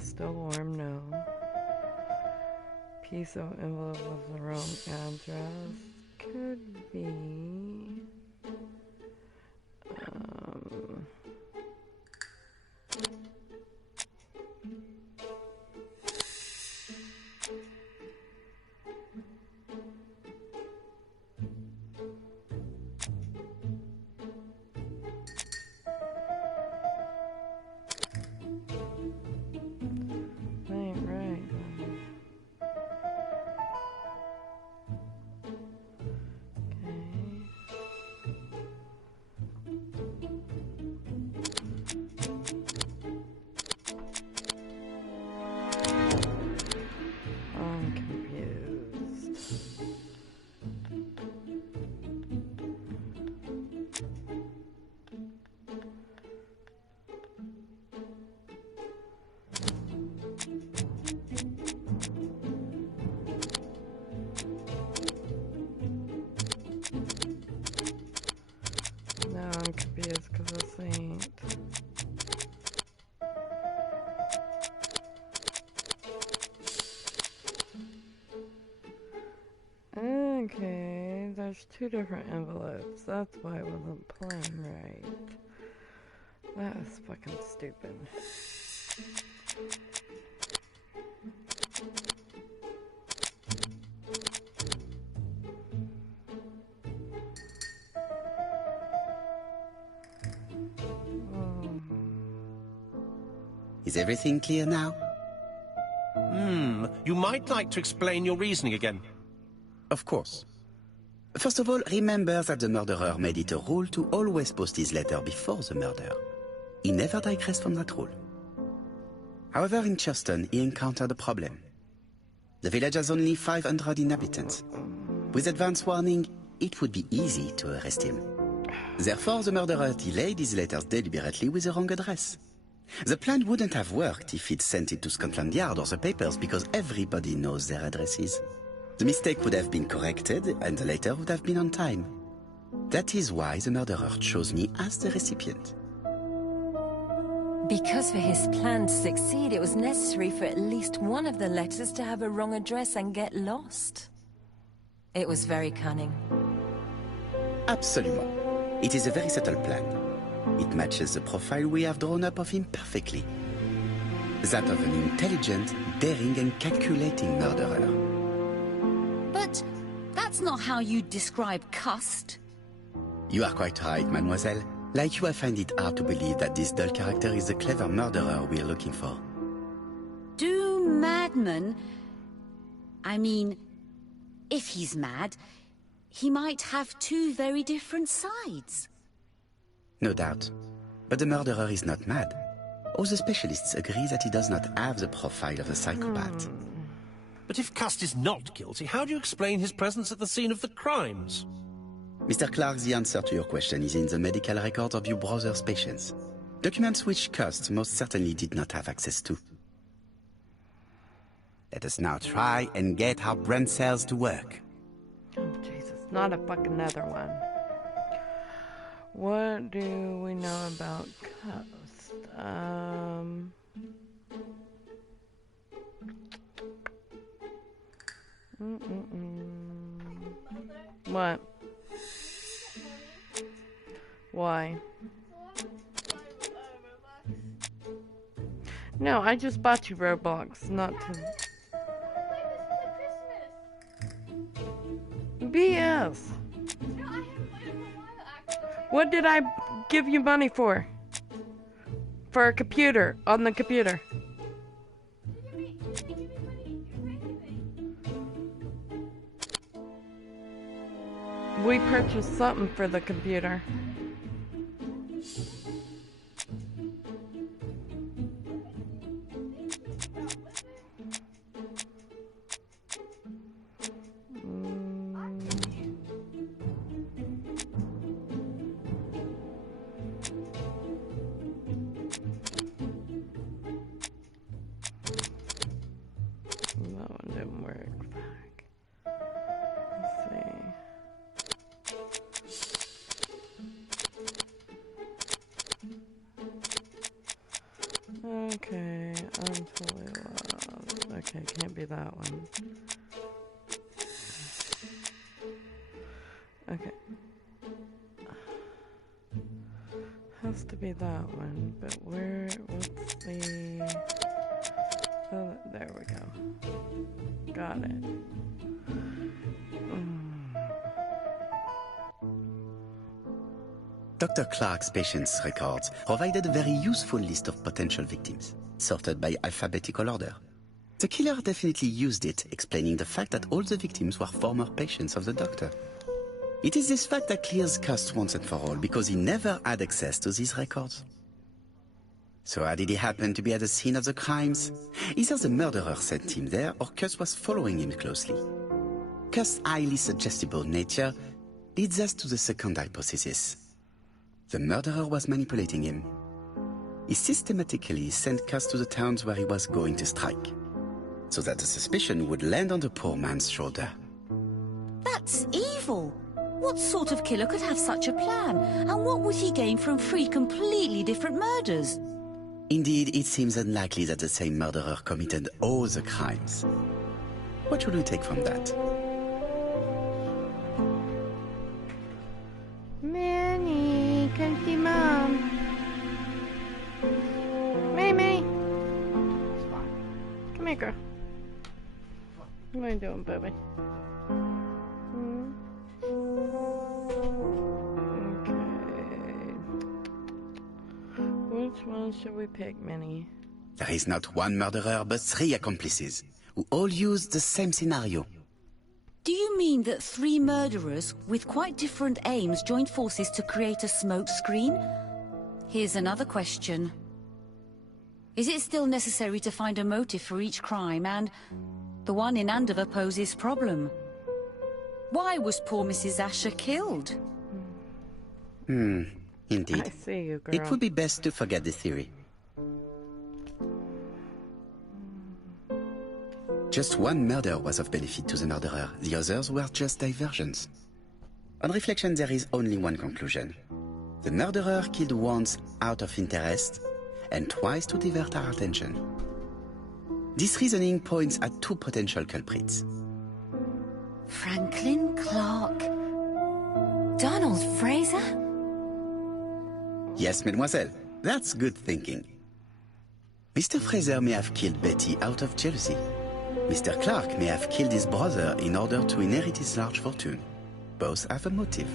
Still warm, no. Piece of envelope with the wrong address. Could be. Okay, there's two different envelopes. That's why it wasn't playing right. That is fucking stupid. Is everything clear now? You might like to explain your reasoning again. Of course. First of all, remember that the murderer made it a rule to always post his letter before the murder. He never digressed from that rule. However, in Churston, he encountered a problem. The village has only 500 inhabitants. With advance warning, it would be easy to arrest him. Therefore, the murderer delayed his letters deliberately with the wrong address. The plan wouldn't have worked if he'd sent it to Scotland Yard or the papers, because everybody knows their addresses. The mistake would have been corrected, and the letter would have been on time. That is why the murderer chose me as the recipient. Because for his plan to succeed, it was necessary for at least one of the letters to have a wrong address and get lost. It was very cunning. Absolument. It is a very subtle plan. It matches the profile we have drawn up of him perfectly. That of an intelligent, daring and calculating murderer. But that's not how you describe Cust. You are quite right, mademoiselle. Like you, I find it hard to believe that this dull character is the clever murderer we are looking for. Do madmen... I mean, if he's mad, he might have two very different sides. No doubt. But the murderer is not mad. All the specialists agree that he does not have the profile of a psychopath. But if Cust is not guilty, how do you explain his presence at the scene of the crimes? Mr. Clark, the answer to your question is in the medical records of your brother's patients. Documents which Cust most certainly did not have access to. Let us now try and get our brain cells to work. Oh, Jesus, not a fucking another one. What do we know about Cust? What? Why? No, I just bought you Roblox, not to... BS! What did I give you money for? For a computer, on the computer. We purchased something for the computer. That one didn't work. Let's see. Okay, until that one. Okay. Has to be that one, but what's the... Oh, there we go. Got it. Dr. Clark's patient's records provided a very useful list of potential victims, sorted by alphabetical order. The killer definitely used it, explaining the fact that all the victims were former patients of the doctor. It is this fact that clears Cust once and for all, because he never had access to these records. So how did he happen to be at the scene of the crimes? Either the murderer sent him there, or Cust was following him closely. Cust's highly suggestible nature leads us to the second hypothesis. The murderer was manipulating him. He systematically sent Cust to the towns where he was going to strike, so that the suspicion would land on the poor man's shoulder. That's evil. What sort of killer could have such a plan? And what would he gain from 3 completely different murders? Indeed, it seems unlikely that the same murderer committed all the crimes. What should we take from that? Minnie, come see Mom. Minnie. Come here, girl. What are you doing, baby? Which one should we pick, Minnie? There is not one murderer, but 3 accomplices, who all used the same scenario. Do you mean that 3 murderers with quite different aims joined forces to create a smoke screen? Here's another question. Is it still necessary to find a motive for each crime, and the one in Andover poses problem? Why was poor Mrs. Asher killed? Indeed. I see you, girl. It would be best to forget the theory. Just one murder was of benefit to the murderer. The others were just diversions. On reflection, there is only one conclusion. The murderer killed once out of interest, and twice to divert our attention. This reasoning points at 2 potential culprits. Franklin Clark? Donald Fraser? Yes, mademoiselle. That's good thinking. Mr. Fraser may have killed Betty out of jealousy. Mr. Clark may have killed his brother in order to inherit his large fortune. Both have a motive.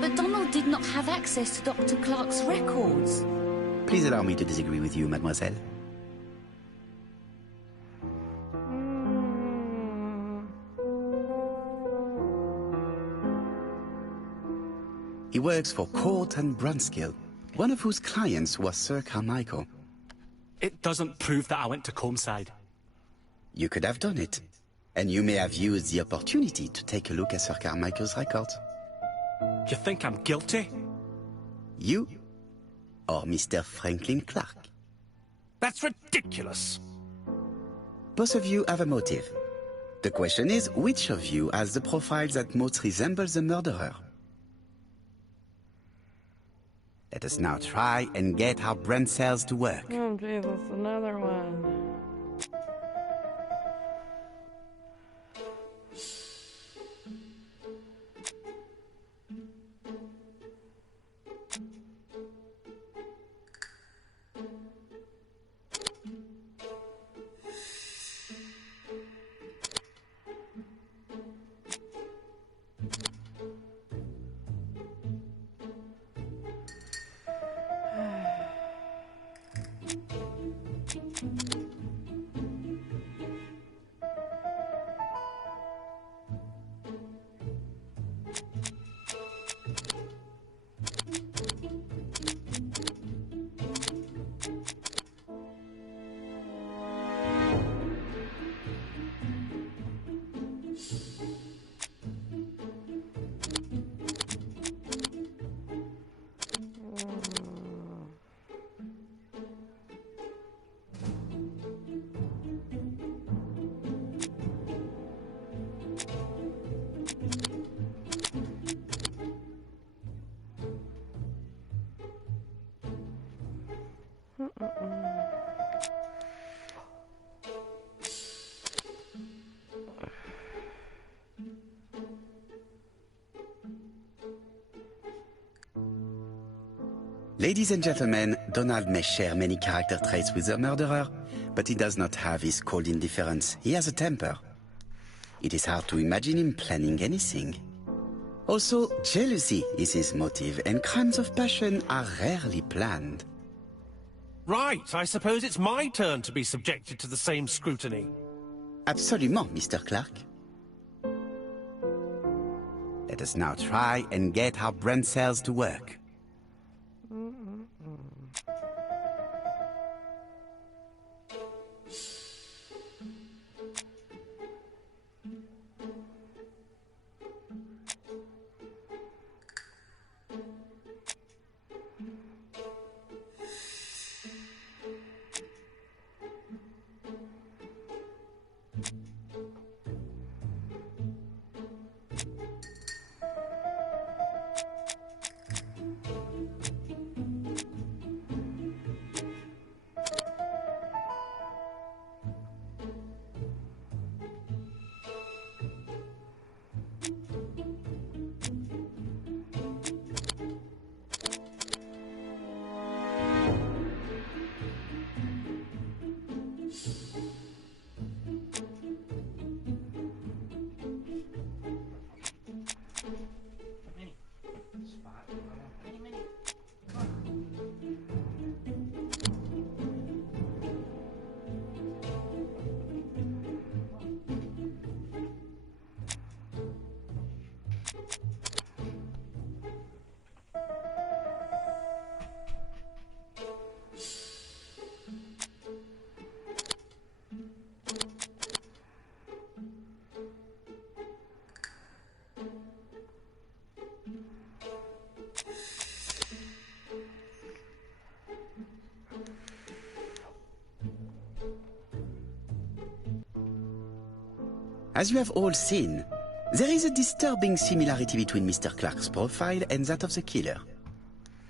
But Donald did not have access to Dr. Clark's records. Please allow me to disagree with you, mademoiselle. He works for Court and Brunskill, one of whose clients was Sir Carmichael. It doesn't prove that I went to Comeside. You could have done it, and you may have used the opportunity to take a look at Sir Carmichael's records. You think I'm guilty? You or Mr. Franklin Clark? That's ridiculous. Both of you have a motive. The question is, which of you has the profile that most resembles the murderer? Let us now try and get our brain cells to work. Oh, Jesus, another one. Ladies and gentlemen, Donald may share many character traits with the murderer, but he does not have his cold indifference. He has a temper. It is hard to imagine him planning anything. Also, jealousy is his motive, and crimes of passion are rarely planned. Right, I suppose it's my turn to be subjected to the same scrutiny. Absolument, Mr. Clark. Let us now try and get our brain cells to work. As you have all seen, there is a disturbing similarity between Mr. Clark's profile and that of the killer.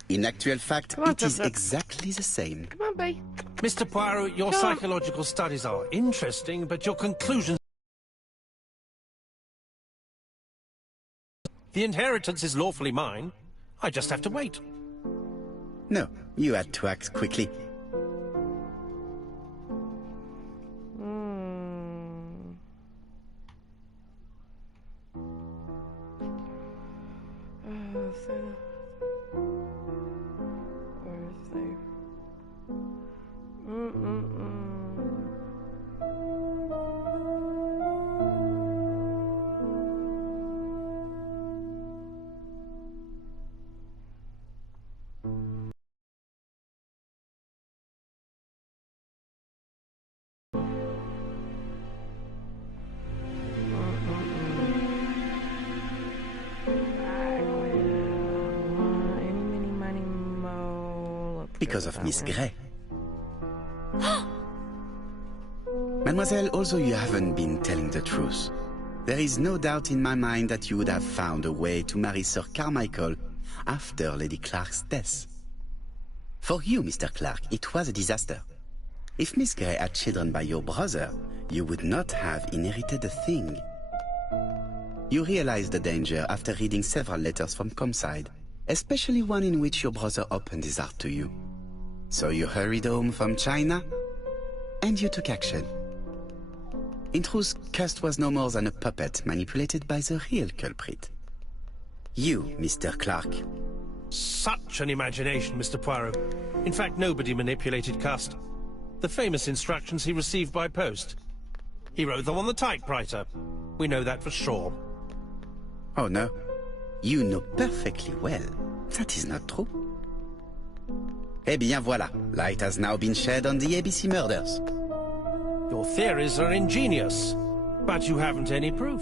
In actual fact, it is exactly the same. Come on, Bay. Mr. Poirot, your psychological studies are interesting, but your conclusions... The inheritance is lawfully mine. I just have to wait. No, you had to act quickly. Because of Miss Grey. Mademoiselle, although you haven't been telling the truth, there is no doubt in my mind that you would have found a way to marry Sir Carmichael after Lady Clark's death. For you, Mr. Clark, it was a disaster. If Miss Grey had children by your brother, you would not have inherited a thing. You realized the danger after reading several letters from Comside, especially one in which your brother opened his heart to you. So you hurried home from China, and you took action. In truth, Cust was no more than a puppet manipulated by the real culprit. You, Mr. Clark. Such an imagination, Mr. Poirot. In fact, nobody manipulated Cust. The famous instructions he received by post. He wrote them on the typewriter. We know that for sure. Oh no. You know perfectly well. That is not true. Eh bien voilà, light has now been shed on the ABC murders. Your theories are ingenious, but you haven't any proof.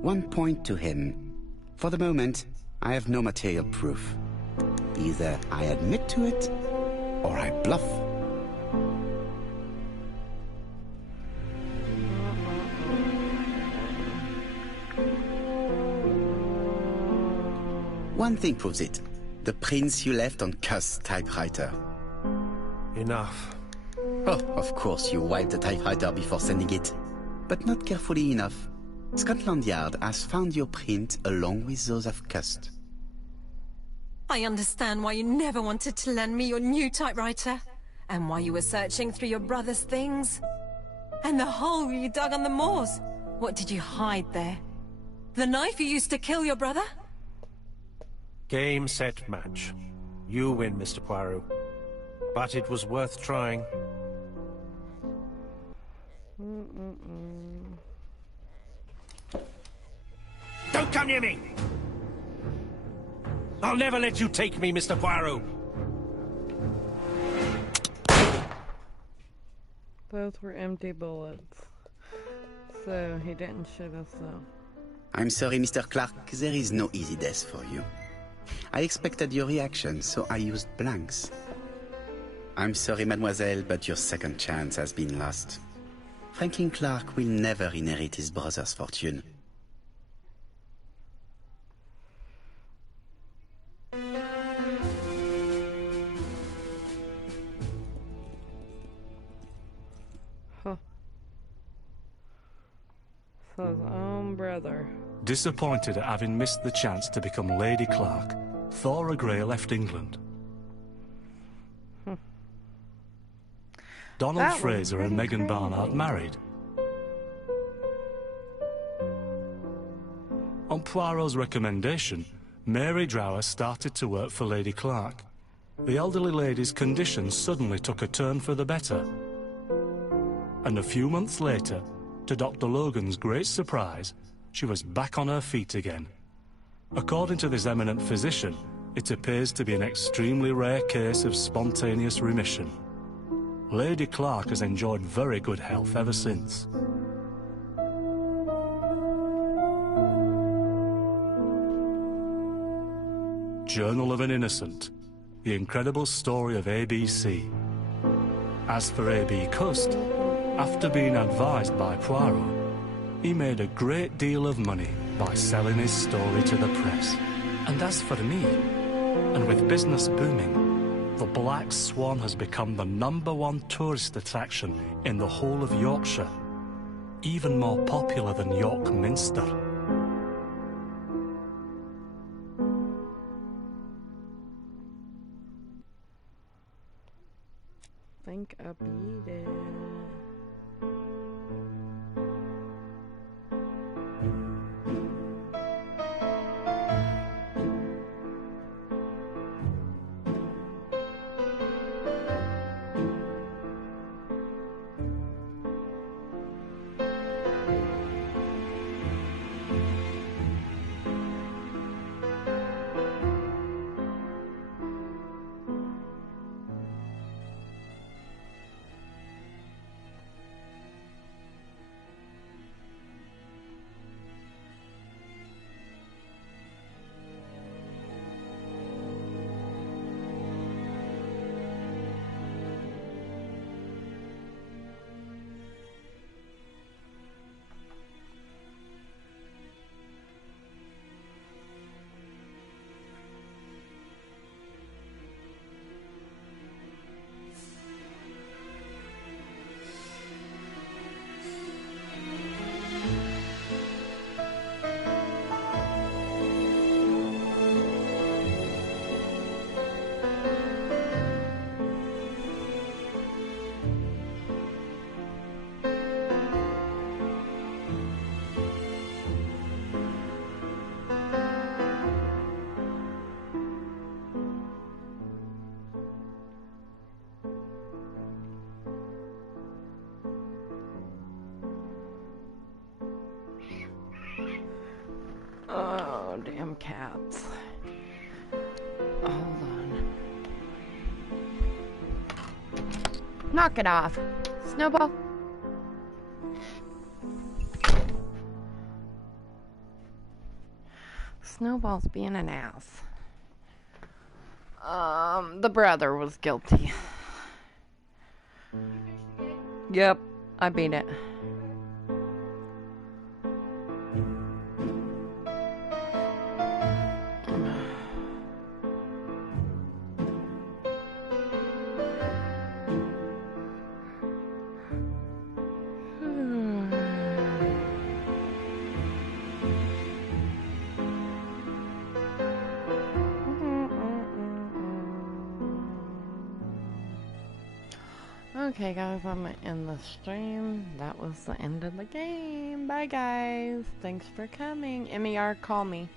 One point to him. For the moment, I have no material proof. Either I admit to it, or I bluff. One thing proves it. The prints you left on Cust's typewriter. Enough. Oh, of course you wiped the typewriter before sending it. But not carefully enough. Scotland Yard has found your print along with those of Cust. I understand why you never wanted to lend me your new typewriter. And why you were searching through your brother's things. And the hole you dug on the moors. What did you hide there? The knife you used to kill your brother? Game, set, match. You win, Mr. Poirot. But it was worth trying. Don't come near me! I'll never let you take me, Mr. Poirot! Those were empty bullets. So he didn't shoot us though. I'm sorry, Mr. Clark, there is no easy death for you. I expected your reaction, so I used blanks. I'm sorry, mademoiselle, but your second chance has been lost. Franklin Clark will never inherit his brother's fortune. His own brother. Disappointed at having missed the chance to become Lady Clark, Thora Grey left England. Donald Fraser and Megan Barnard married. On Poirot's recommendation, Mary Drower started to work for Lady Clark. The elderly lady's condition suddenly took a turn for the better. And a few months later, to Dr. Logan's great surprise, she was back on her feet again. According to this eminent physician, it appears to be an extremely rare case of spontaneous remission. Lady Clark has enjoyed very good health ever since. Journal of an Innocent. The incredible story of ABC. As for A.B. Cust, after being advised by Poirot, he made a great deal of money by selling his story to the press. And as for me, and with business booming, the Black Swan has become the #1 tourist attraction in the whole of Yorkshire, even more popular than York Minster. Think I beat it. Oh, damn cats. Hold on. Knock it off. Snowball. Snowball's being an ass. The brother was guilty. Yep, I beat it. Okay, guys, I'm gonna end the stream. That was the end of the game. Bye, guys. Thanks for coming. MER, call me.